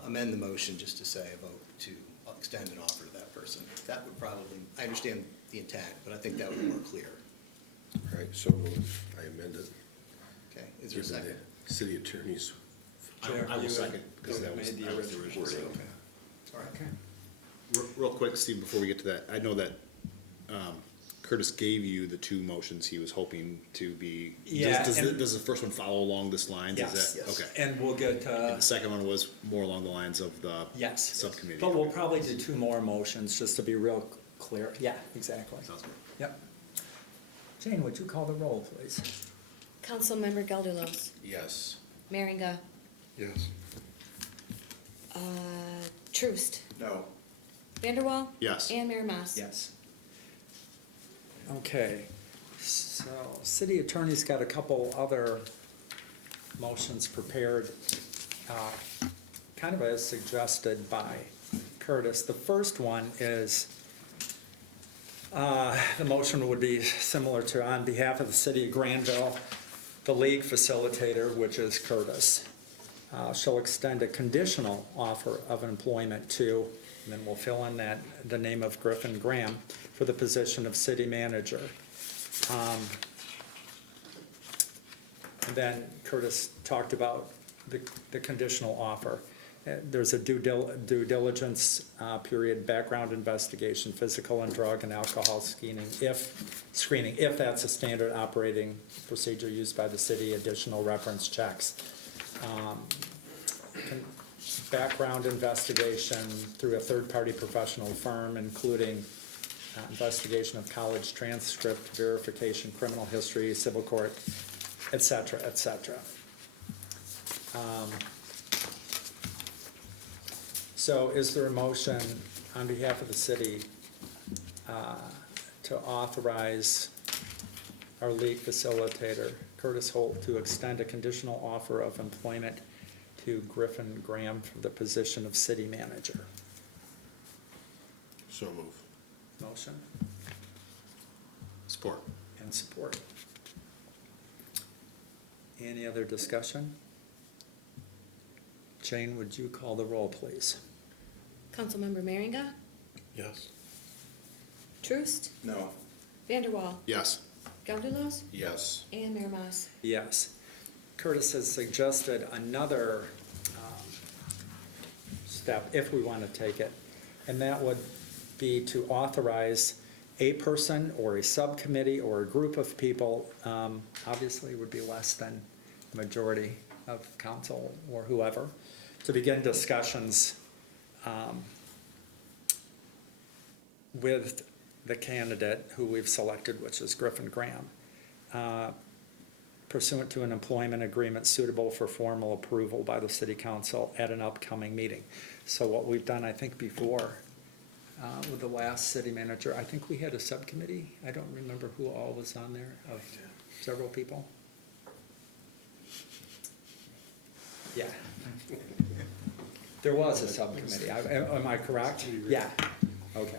amend the motion just to say a vote to extend an offer to that person. person. That would probably, I understand the intent, but I think that would be more clear. All right, so moved. I amend it. Okay, is there a Given the second? City attorney's. I will second, because that was the original. Okay. All right. Okay. Real quick, Steve, before we get to that, I know that Curtis gave you the two motions he was hoping to be. Yeah, Does and- the first one follow along this line? Yes. Okay. And we'll get, And the second one was more along the lines of the yes. subcommittee. But we'll probably do two more motions, just to be real clear. Yeah, exactly. Sounds good. Yep. Jane, would you call the roll, please? Councilmember Gelderlos, Yes. Merringa, Yes. Troost, No. Vanderwall. Yes. And Mayor Mas. Yes. Okay, so city attorney's got a couple other motions prepared, kind of as suggested by Curtis. The first one is, the motion would be similar to, on behalf of the city of Grandville, the league facilitator, which is Curtis, shall extend a conditional offer of employment to, and then we'll fill in that, the name of Griffin Graham, for the position of city manager. And then Curtis talked about the conditional offer. There's a due diligence period, background investigation, physical and drug and alcohol screening, if that's a standard operating procedure used by the city, additional reference checks. Background investigation through a third-party professional firm, including investigation of college transcript, verification, criminal history, civil court, et cetera, et cetera. So is there a motion on behalf of the city to authorize our league facilitator, Curtis Holt, to extend a conditional offer of employment to Griffin Graham for the position of city manager? So move. Motion Support. and support. Any other discussion? Jane, would you call the roll, please? Councilmember Merringa, Yes. Troost, No. Vanderwall, Yes. Gelderlos, Yes. and Mayor Mas. Yes. Curtis has suggested another step, if we want to take it, and that would be to authorize a person or a subcommittee or a group of people, obviously would be less than the majority of council or whoever, to begin discussions with the candidate who we've selected, which is Griffin Graham, pursuant to an employment agreement suitable for formal approval by the city council at an upcoming meeting. So what we've done, I think, before, with the last city manager, I think we had a subcommittee. I don't remember who all was on there, of several people. Yeah. There was a subcommittee. Am I correct? Yeah. Okay.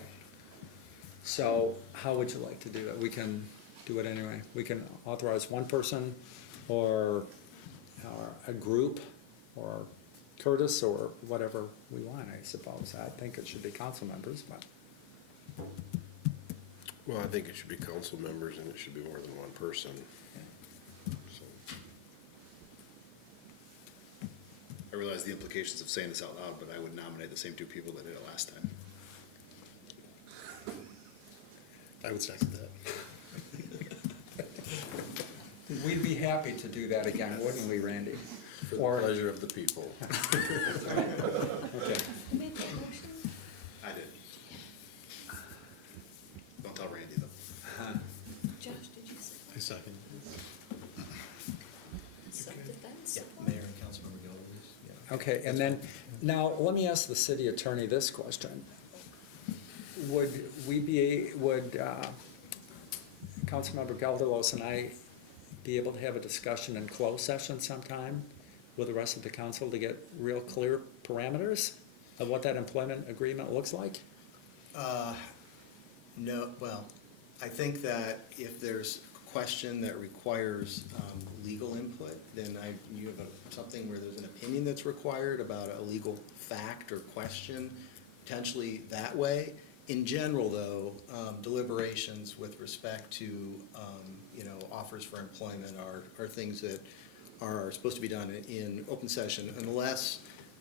So how would you like to do it? We can do it anyway. We can authorize one person or a group or Curtis or whatever we want, I suppose. I think it should be council members, but. Well, I think it should be council members and it should be more than one person. So, I realize the implications of saying this out loud, but I would nominate the same two people that did it last time. I would second that. We'd be happy to do that again, wouldn't we, Randy? For the Or- pleasure of the people. Okay. Who made that motion? I did. Don't tell Randy though. Josh, did you say? I second. Self-defense? Yeah, Mayor and Councilmember Gelderlos. Yeah. Okay, and then, now, let me ask the city attorney this question. Would Councilmember Gelderlos and I be able to have a discussion in closed session sometime with the rest of the council to get real clear parameters of what that employment agreement looks like? No, well, I think that if there's a question that requires legal input, then you have something where there's an opinion that's required about a legal fact or question, potentially that way. In general, though, deliberations with respect to, you know, offers for employment are things that are supposed to be done in open session unless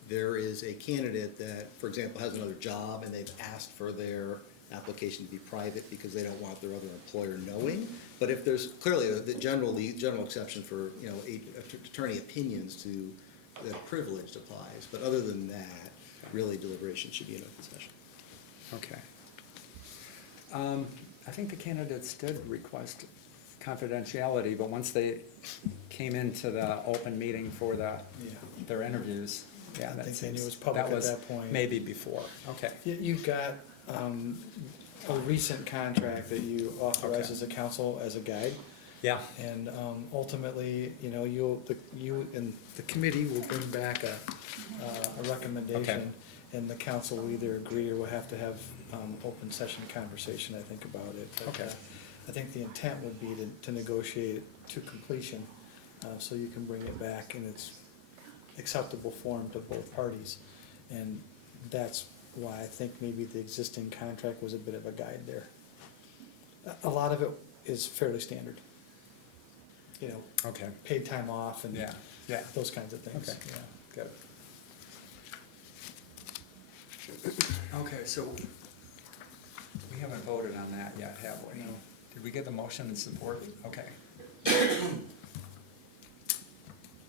there is a candidate that, for example, has another job and they've asked for their application to be private because they don't want their other employer knowing. But if there's clearly the general exception for, you know, attorney opinions to the privileged applies. But other than that, really deliberation should be in open session. Okay. I think the candidates did request confidentiality, but once they came into the open meeting for their interviews, yeah, I that think they knew seems, it was public that at was that point. maybe before, okay. You've got a recent contract that you authorize Okay. as a council as a guide. Yeah, And ultimately, you know, you and the committee will bring back a recommendation. And the council will either agree or will have to have open session conversation, I think, about it. But, Okay. I think the intent would be to negotiate it to completion, so you can bring it back in its acceptable form to both parties. And that's why I think maybe the existing contract was a bit of a guide there. A lot of it is fairly standard. You know, okay, paid time off and yeah, those kinds of things. Okay. Yeah. good. Okay, so we haven't voted on that yet, have we? No. Did we get the motion and support? Okay.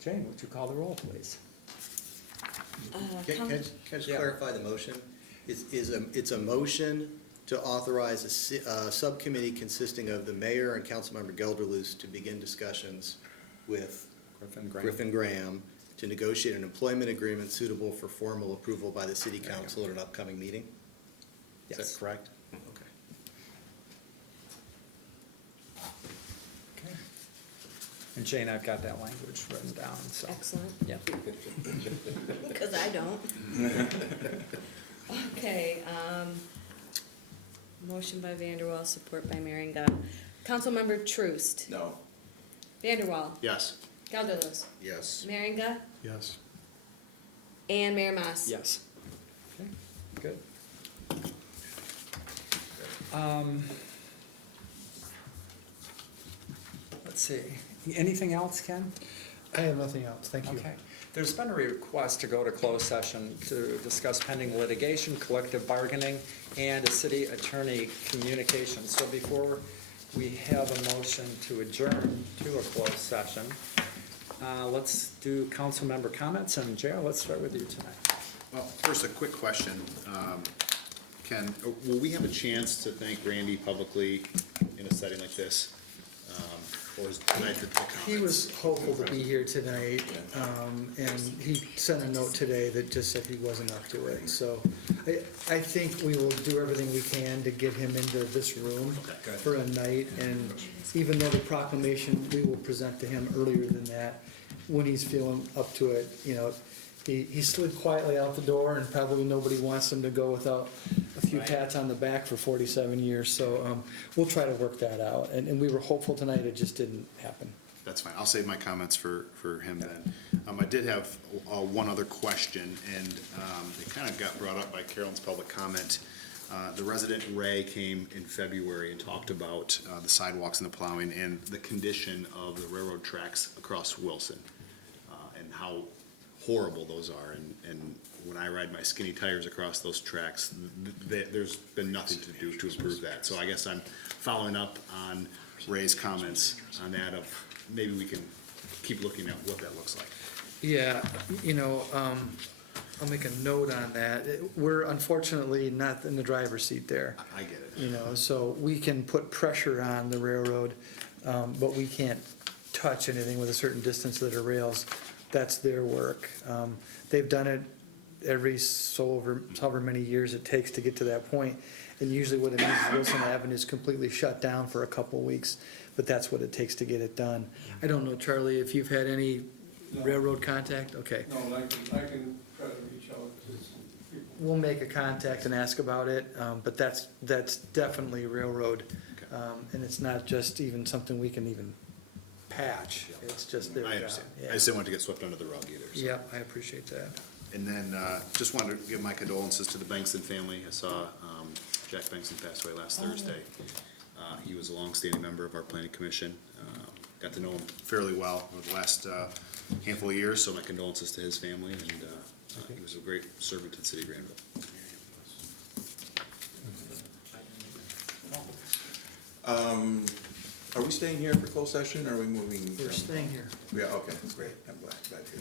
Jane, would you call the roll, please? Can I just Yeah. clarify the motion? It's a motion to authorize a subcommittee consisting of the mayor and councilmember Gelderloos to begin discussions with Griffin Graham to negotiate an employment agreement suitable for formal approval by the city council at an upcoming meeting? Is Yes. that correct? Okay. Okay. And Jane, I've got that language written down, so. Excellent, Yeah. because I don't. Okay, motion by Vanderwall, support by Merringa. Councilmember Troost. No. Vanderwall. Yes. Gelderlos. Yes. Merringa. Yes. And Mayor Mas. Yes. Okay, good. Let's see, anything else, Ken? I have nothing else, thank you. Okay. There's been a request to go to closed session to discuss pending litigation, collective bargaining, and a city attorney communication. So before we have a motion to adjourn to a closed session, let's do council member comments, and J.R., let's start with you tonight. Well, first, a quick question. Ken, will we have a chance to thank Randy publicly in a setting like this? Or is tonight the comments? He was hopeful to be here tonight, and he sent a note today that just said he wasn't up to it. So I think we will do everything we can to get him into this room for a night. And even though the proclamation, we will present to him earlier than that, when he's feeling up to it, you know, he slid quietly out the door, and probably nobody wants him to go without a few pats on the back for 47 years. So we'll try to work that out. And we were hopeful tonight, it just didn't happen. That's fine. I'll save my comments for him then. I did have one other question, and it kind of got brought up by Carolyn's public comment. The resident Ray came in February and talked about the sidewalks and the plowing and the condition of the railroad tracks across Wilson, and how horrible those are. And when I ride my skinny tires across those tracks, there's been nothing to do to improve that. So I guess I'm following up on Ray's comments on that, of maybe we can keep looking at what that looks like. Yeah, you know, I'll make a note on that. We're unfortunately not in the driver's seat there. I get it. You know, so we can put pressure on the railroad, but we can't touch anything with a certain distance of the rails. That's their work. They've done it every however many years it takes to get to that point. And usually what it means is Wilson Avenue is completely shut down for a couple of weeks, but that's what it takes to get it done. I don't know, Charlie, if you've had any railroad contact? Okay. No, I can try to reach out to some people. We'll make a contact and ask about it, but that's definitely railroad. And it's not just even something we can even patch, it's just their job. I understand. Yeah. I just didn't want to get swept under the rug either. So. Yep, I appreciate that. And then just wanted to give my condolences to the Bankston family. I saw Jack Benson passed away last Thursday. He was a longstanding member of our planning commission. Got to know him fairly well over the last handful of years, so my condolences to his family, and he was a great servant to the city of Grandville. Are we staying here for closed session, or are we moving? We're staying here. Yeah, okay, great, I'm glad to hear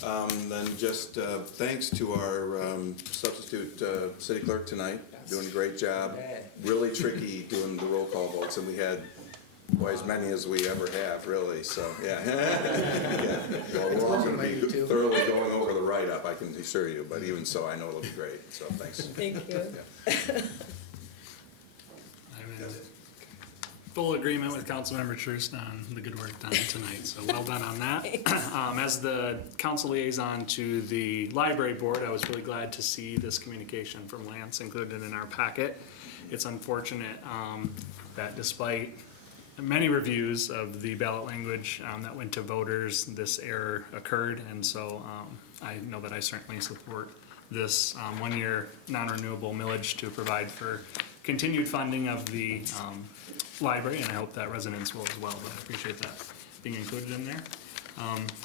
that. Then just thanks to our substitute city clerk tonight, doing a great job. Really tricky doing the roll call votes, and we had as many as we ever have, really, so, yeah. Yeah. Well, we're all gonna be thoroughly going over the write-up, I can assure you, but even so, I know it'll be great, so thanks. Thank you. Yeah. I'm in full agreement with Councilmember Trust on the good work done tonight, so well done on that. As the council liaison to the library board, I was really glad to see this communication from Lance included in our packet. It's unfortunate that despite many reviews of the ballot language that went to voters, this error occurred, and so I know that I certainly support this 1-year non-renewable millage to provide for continued funding of the library, and I hope that residents will as well, but I appreciate that being included in there.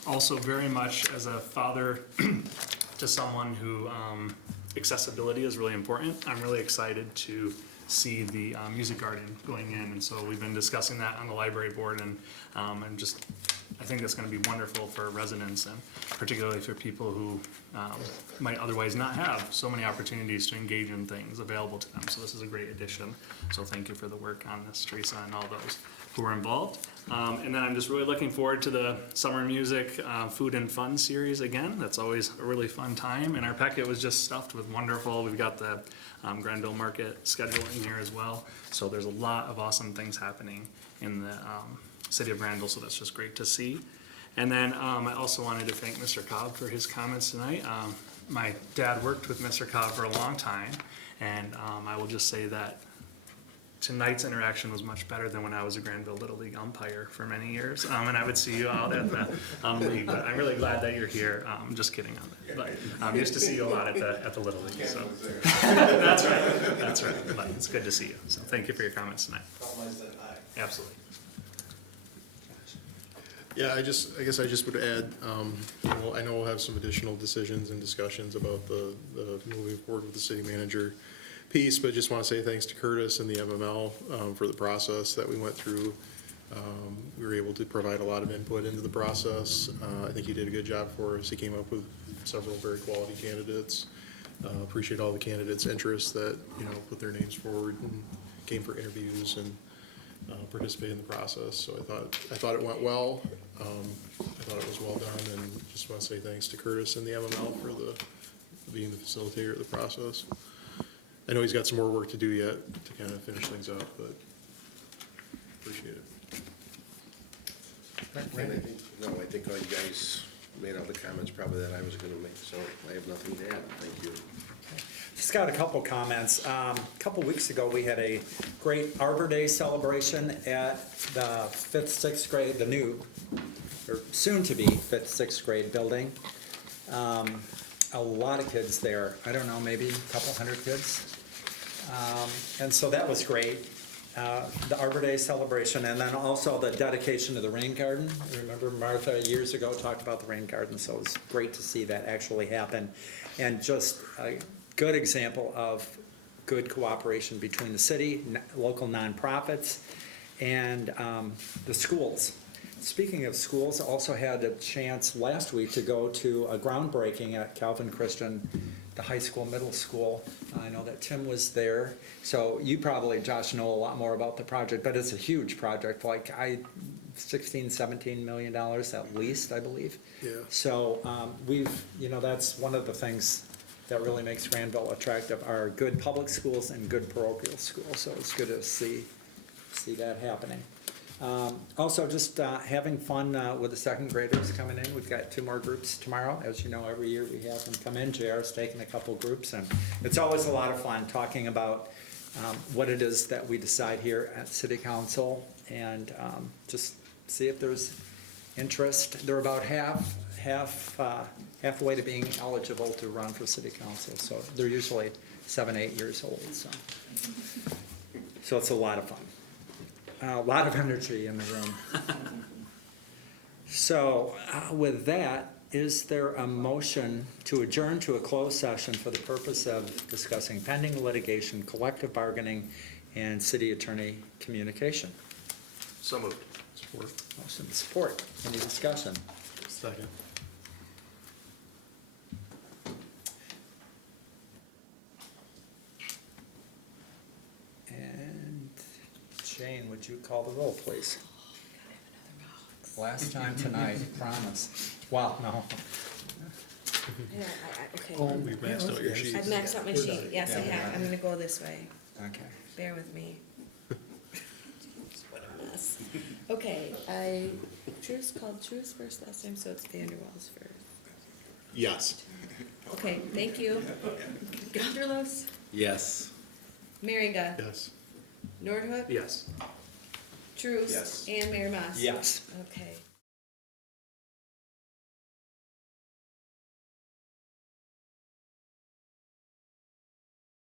Also very much as a father to someone who accessibility is really important, I'm really excited to see the music garden going in, and so we've been discussing that on the library board, and I think that's going to be wonderful for residents, and particularly for people who might otherwise not have so many opportunities to engage in things available to them. So this is a great addition. So thank you for the work on this, Teresa, and all those who were involved. And then I'm just really looking forward to the summer music food and fun series again. That's always a really fun time. And our packet was just stuffed with wonderful. We've got the Grandville Market schedule in here as well. So there's a lot of awesome things happening in the city of Grandville, so that's just great to see. And then I also wanted to thank Mr. Cobb for his comments tonight. My dad worked with Mr. Cobb for a long time, and I will just say that tonight's interaction was much better than when I was a Grandville Little League umpire for many years, and I would see you out at the league. But I'm really glad that you're here. Just kidding on that. But I used to see you a lot at the Little League. So that's right. That's right. But it's good to see you. So thank you for your comments tonight. Absolutely. Yeah, I guess I just would add, I know we'll have some additional decisions and discussions about the moving forward with the city manager piece, but just want to say thanks to Curtis and the MML for the process that we went through. We were able to provide a lot of input into the process. I think he did a good job for us. He came up with several very quality candidates. Appreciate all the candidates' interest that, put their names forward and came for interviews and participate in the process. So I thought it went well. I thought it was well done, and just want to say thanks to Curtis and the MML for being the facilitator of the process. I know he's got some more work to do yet to kind of finish things up, but appreciate it. I think all you guys made all the comments probably that I was going to make, so I have nothing to add. Thank you. Just got a couple comments. A couple weeks ago, we had a great Arbor Day celebration at the 5th, 6th grade, the new, or soon-to-be 5th, 6th grade building. A lot of kids there. I don't know, maybe a couple hundred kids. And so that was great. The Arbor Day celebration, and then also the dedication of the rain garden. Remember Martha years ago talked about the rain garden, so it was great to see that actually happen. And just a good example of good cooperation between the city, local nonprofits, and the schools. Speaking of schools, I also had a chance last week to go to a groundbreaking at Calvin Christian, the high school, middle school. I know that Tim was there. So you probably, Josh, know a lot more about the project, but it's a huge project, like $16-17 million at least, I believe. Yeah. So that's one of the things that really makes Grandville attractive, are good public schools and good parochial schools. So it's good to see that happening. Also, just having fun with the second graders coming in. We've got 2 more groups tomorrow. As you know, every year we have them come in. JR's taking a couple groups, and it's always a lot of fun talking about what it is that we decide here at City Council, and just see if there's interest. They're about half the way to being eligible to run for City Council, so they're usually 7, 8 years old, so. So it's a lot of fun. A lot of energy in the room. So with that, is there a motion to adjourn to a closed session for the purpose of discussing pending litigation, collective bargaining, and city attorney communication? So moved. Support. Motion and support. Any discussion? Second. And Jane, would you call the roll, please? Last time tonight, promise. Well, no. Yeah, okay. We've maxed out your sheets. I've maxed out my sheet, yes, I have, I'm gonna go this way, Okay. bear with me. What a mess. Okay, called Truce first last time, so it's Vanderwalls first. Yes. Okay, thank you. Gunderlos, Yes. Merringa, Yes. Nordhook, Yes. Truce, Yes. and Mayor Mas. Yes. Okay.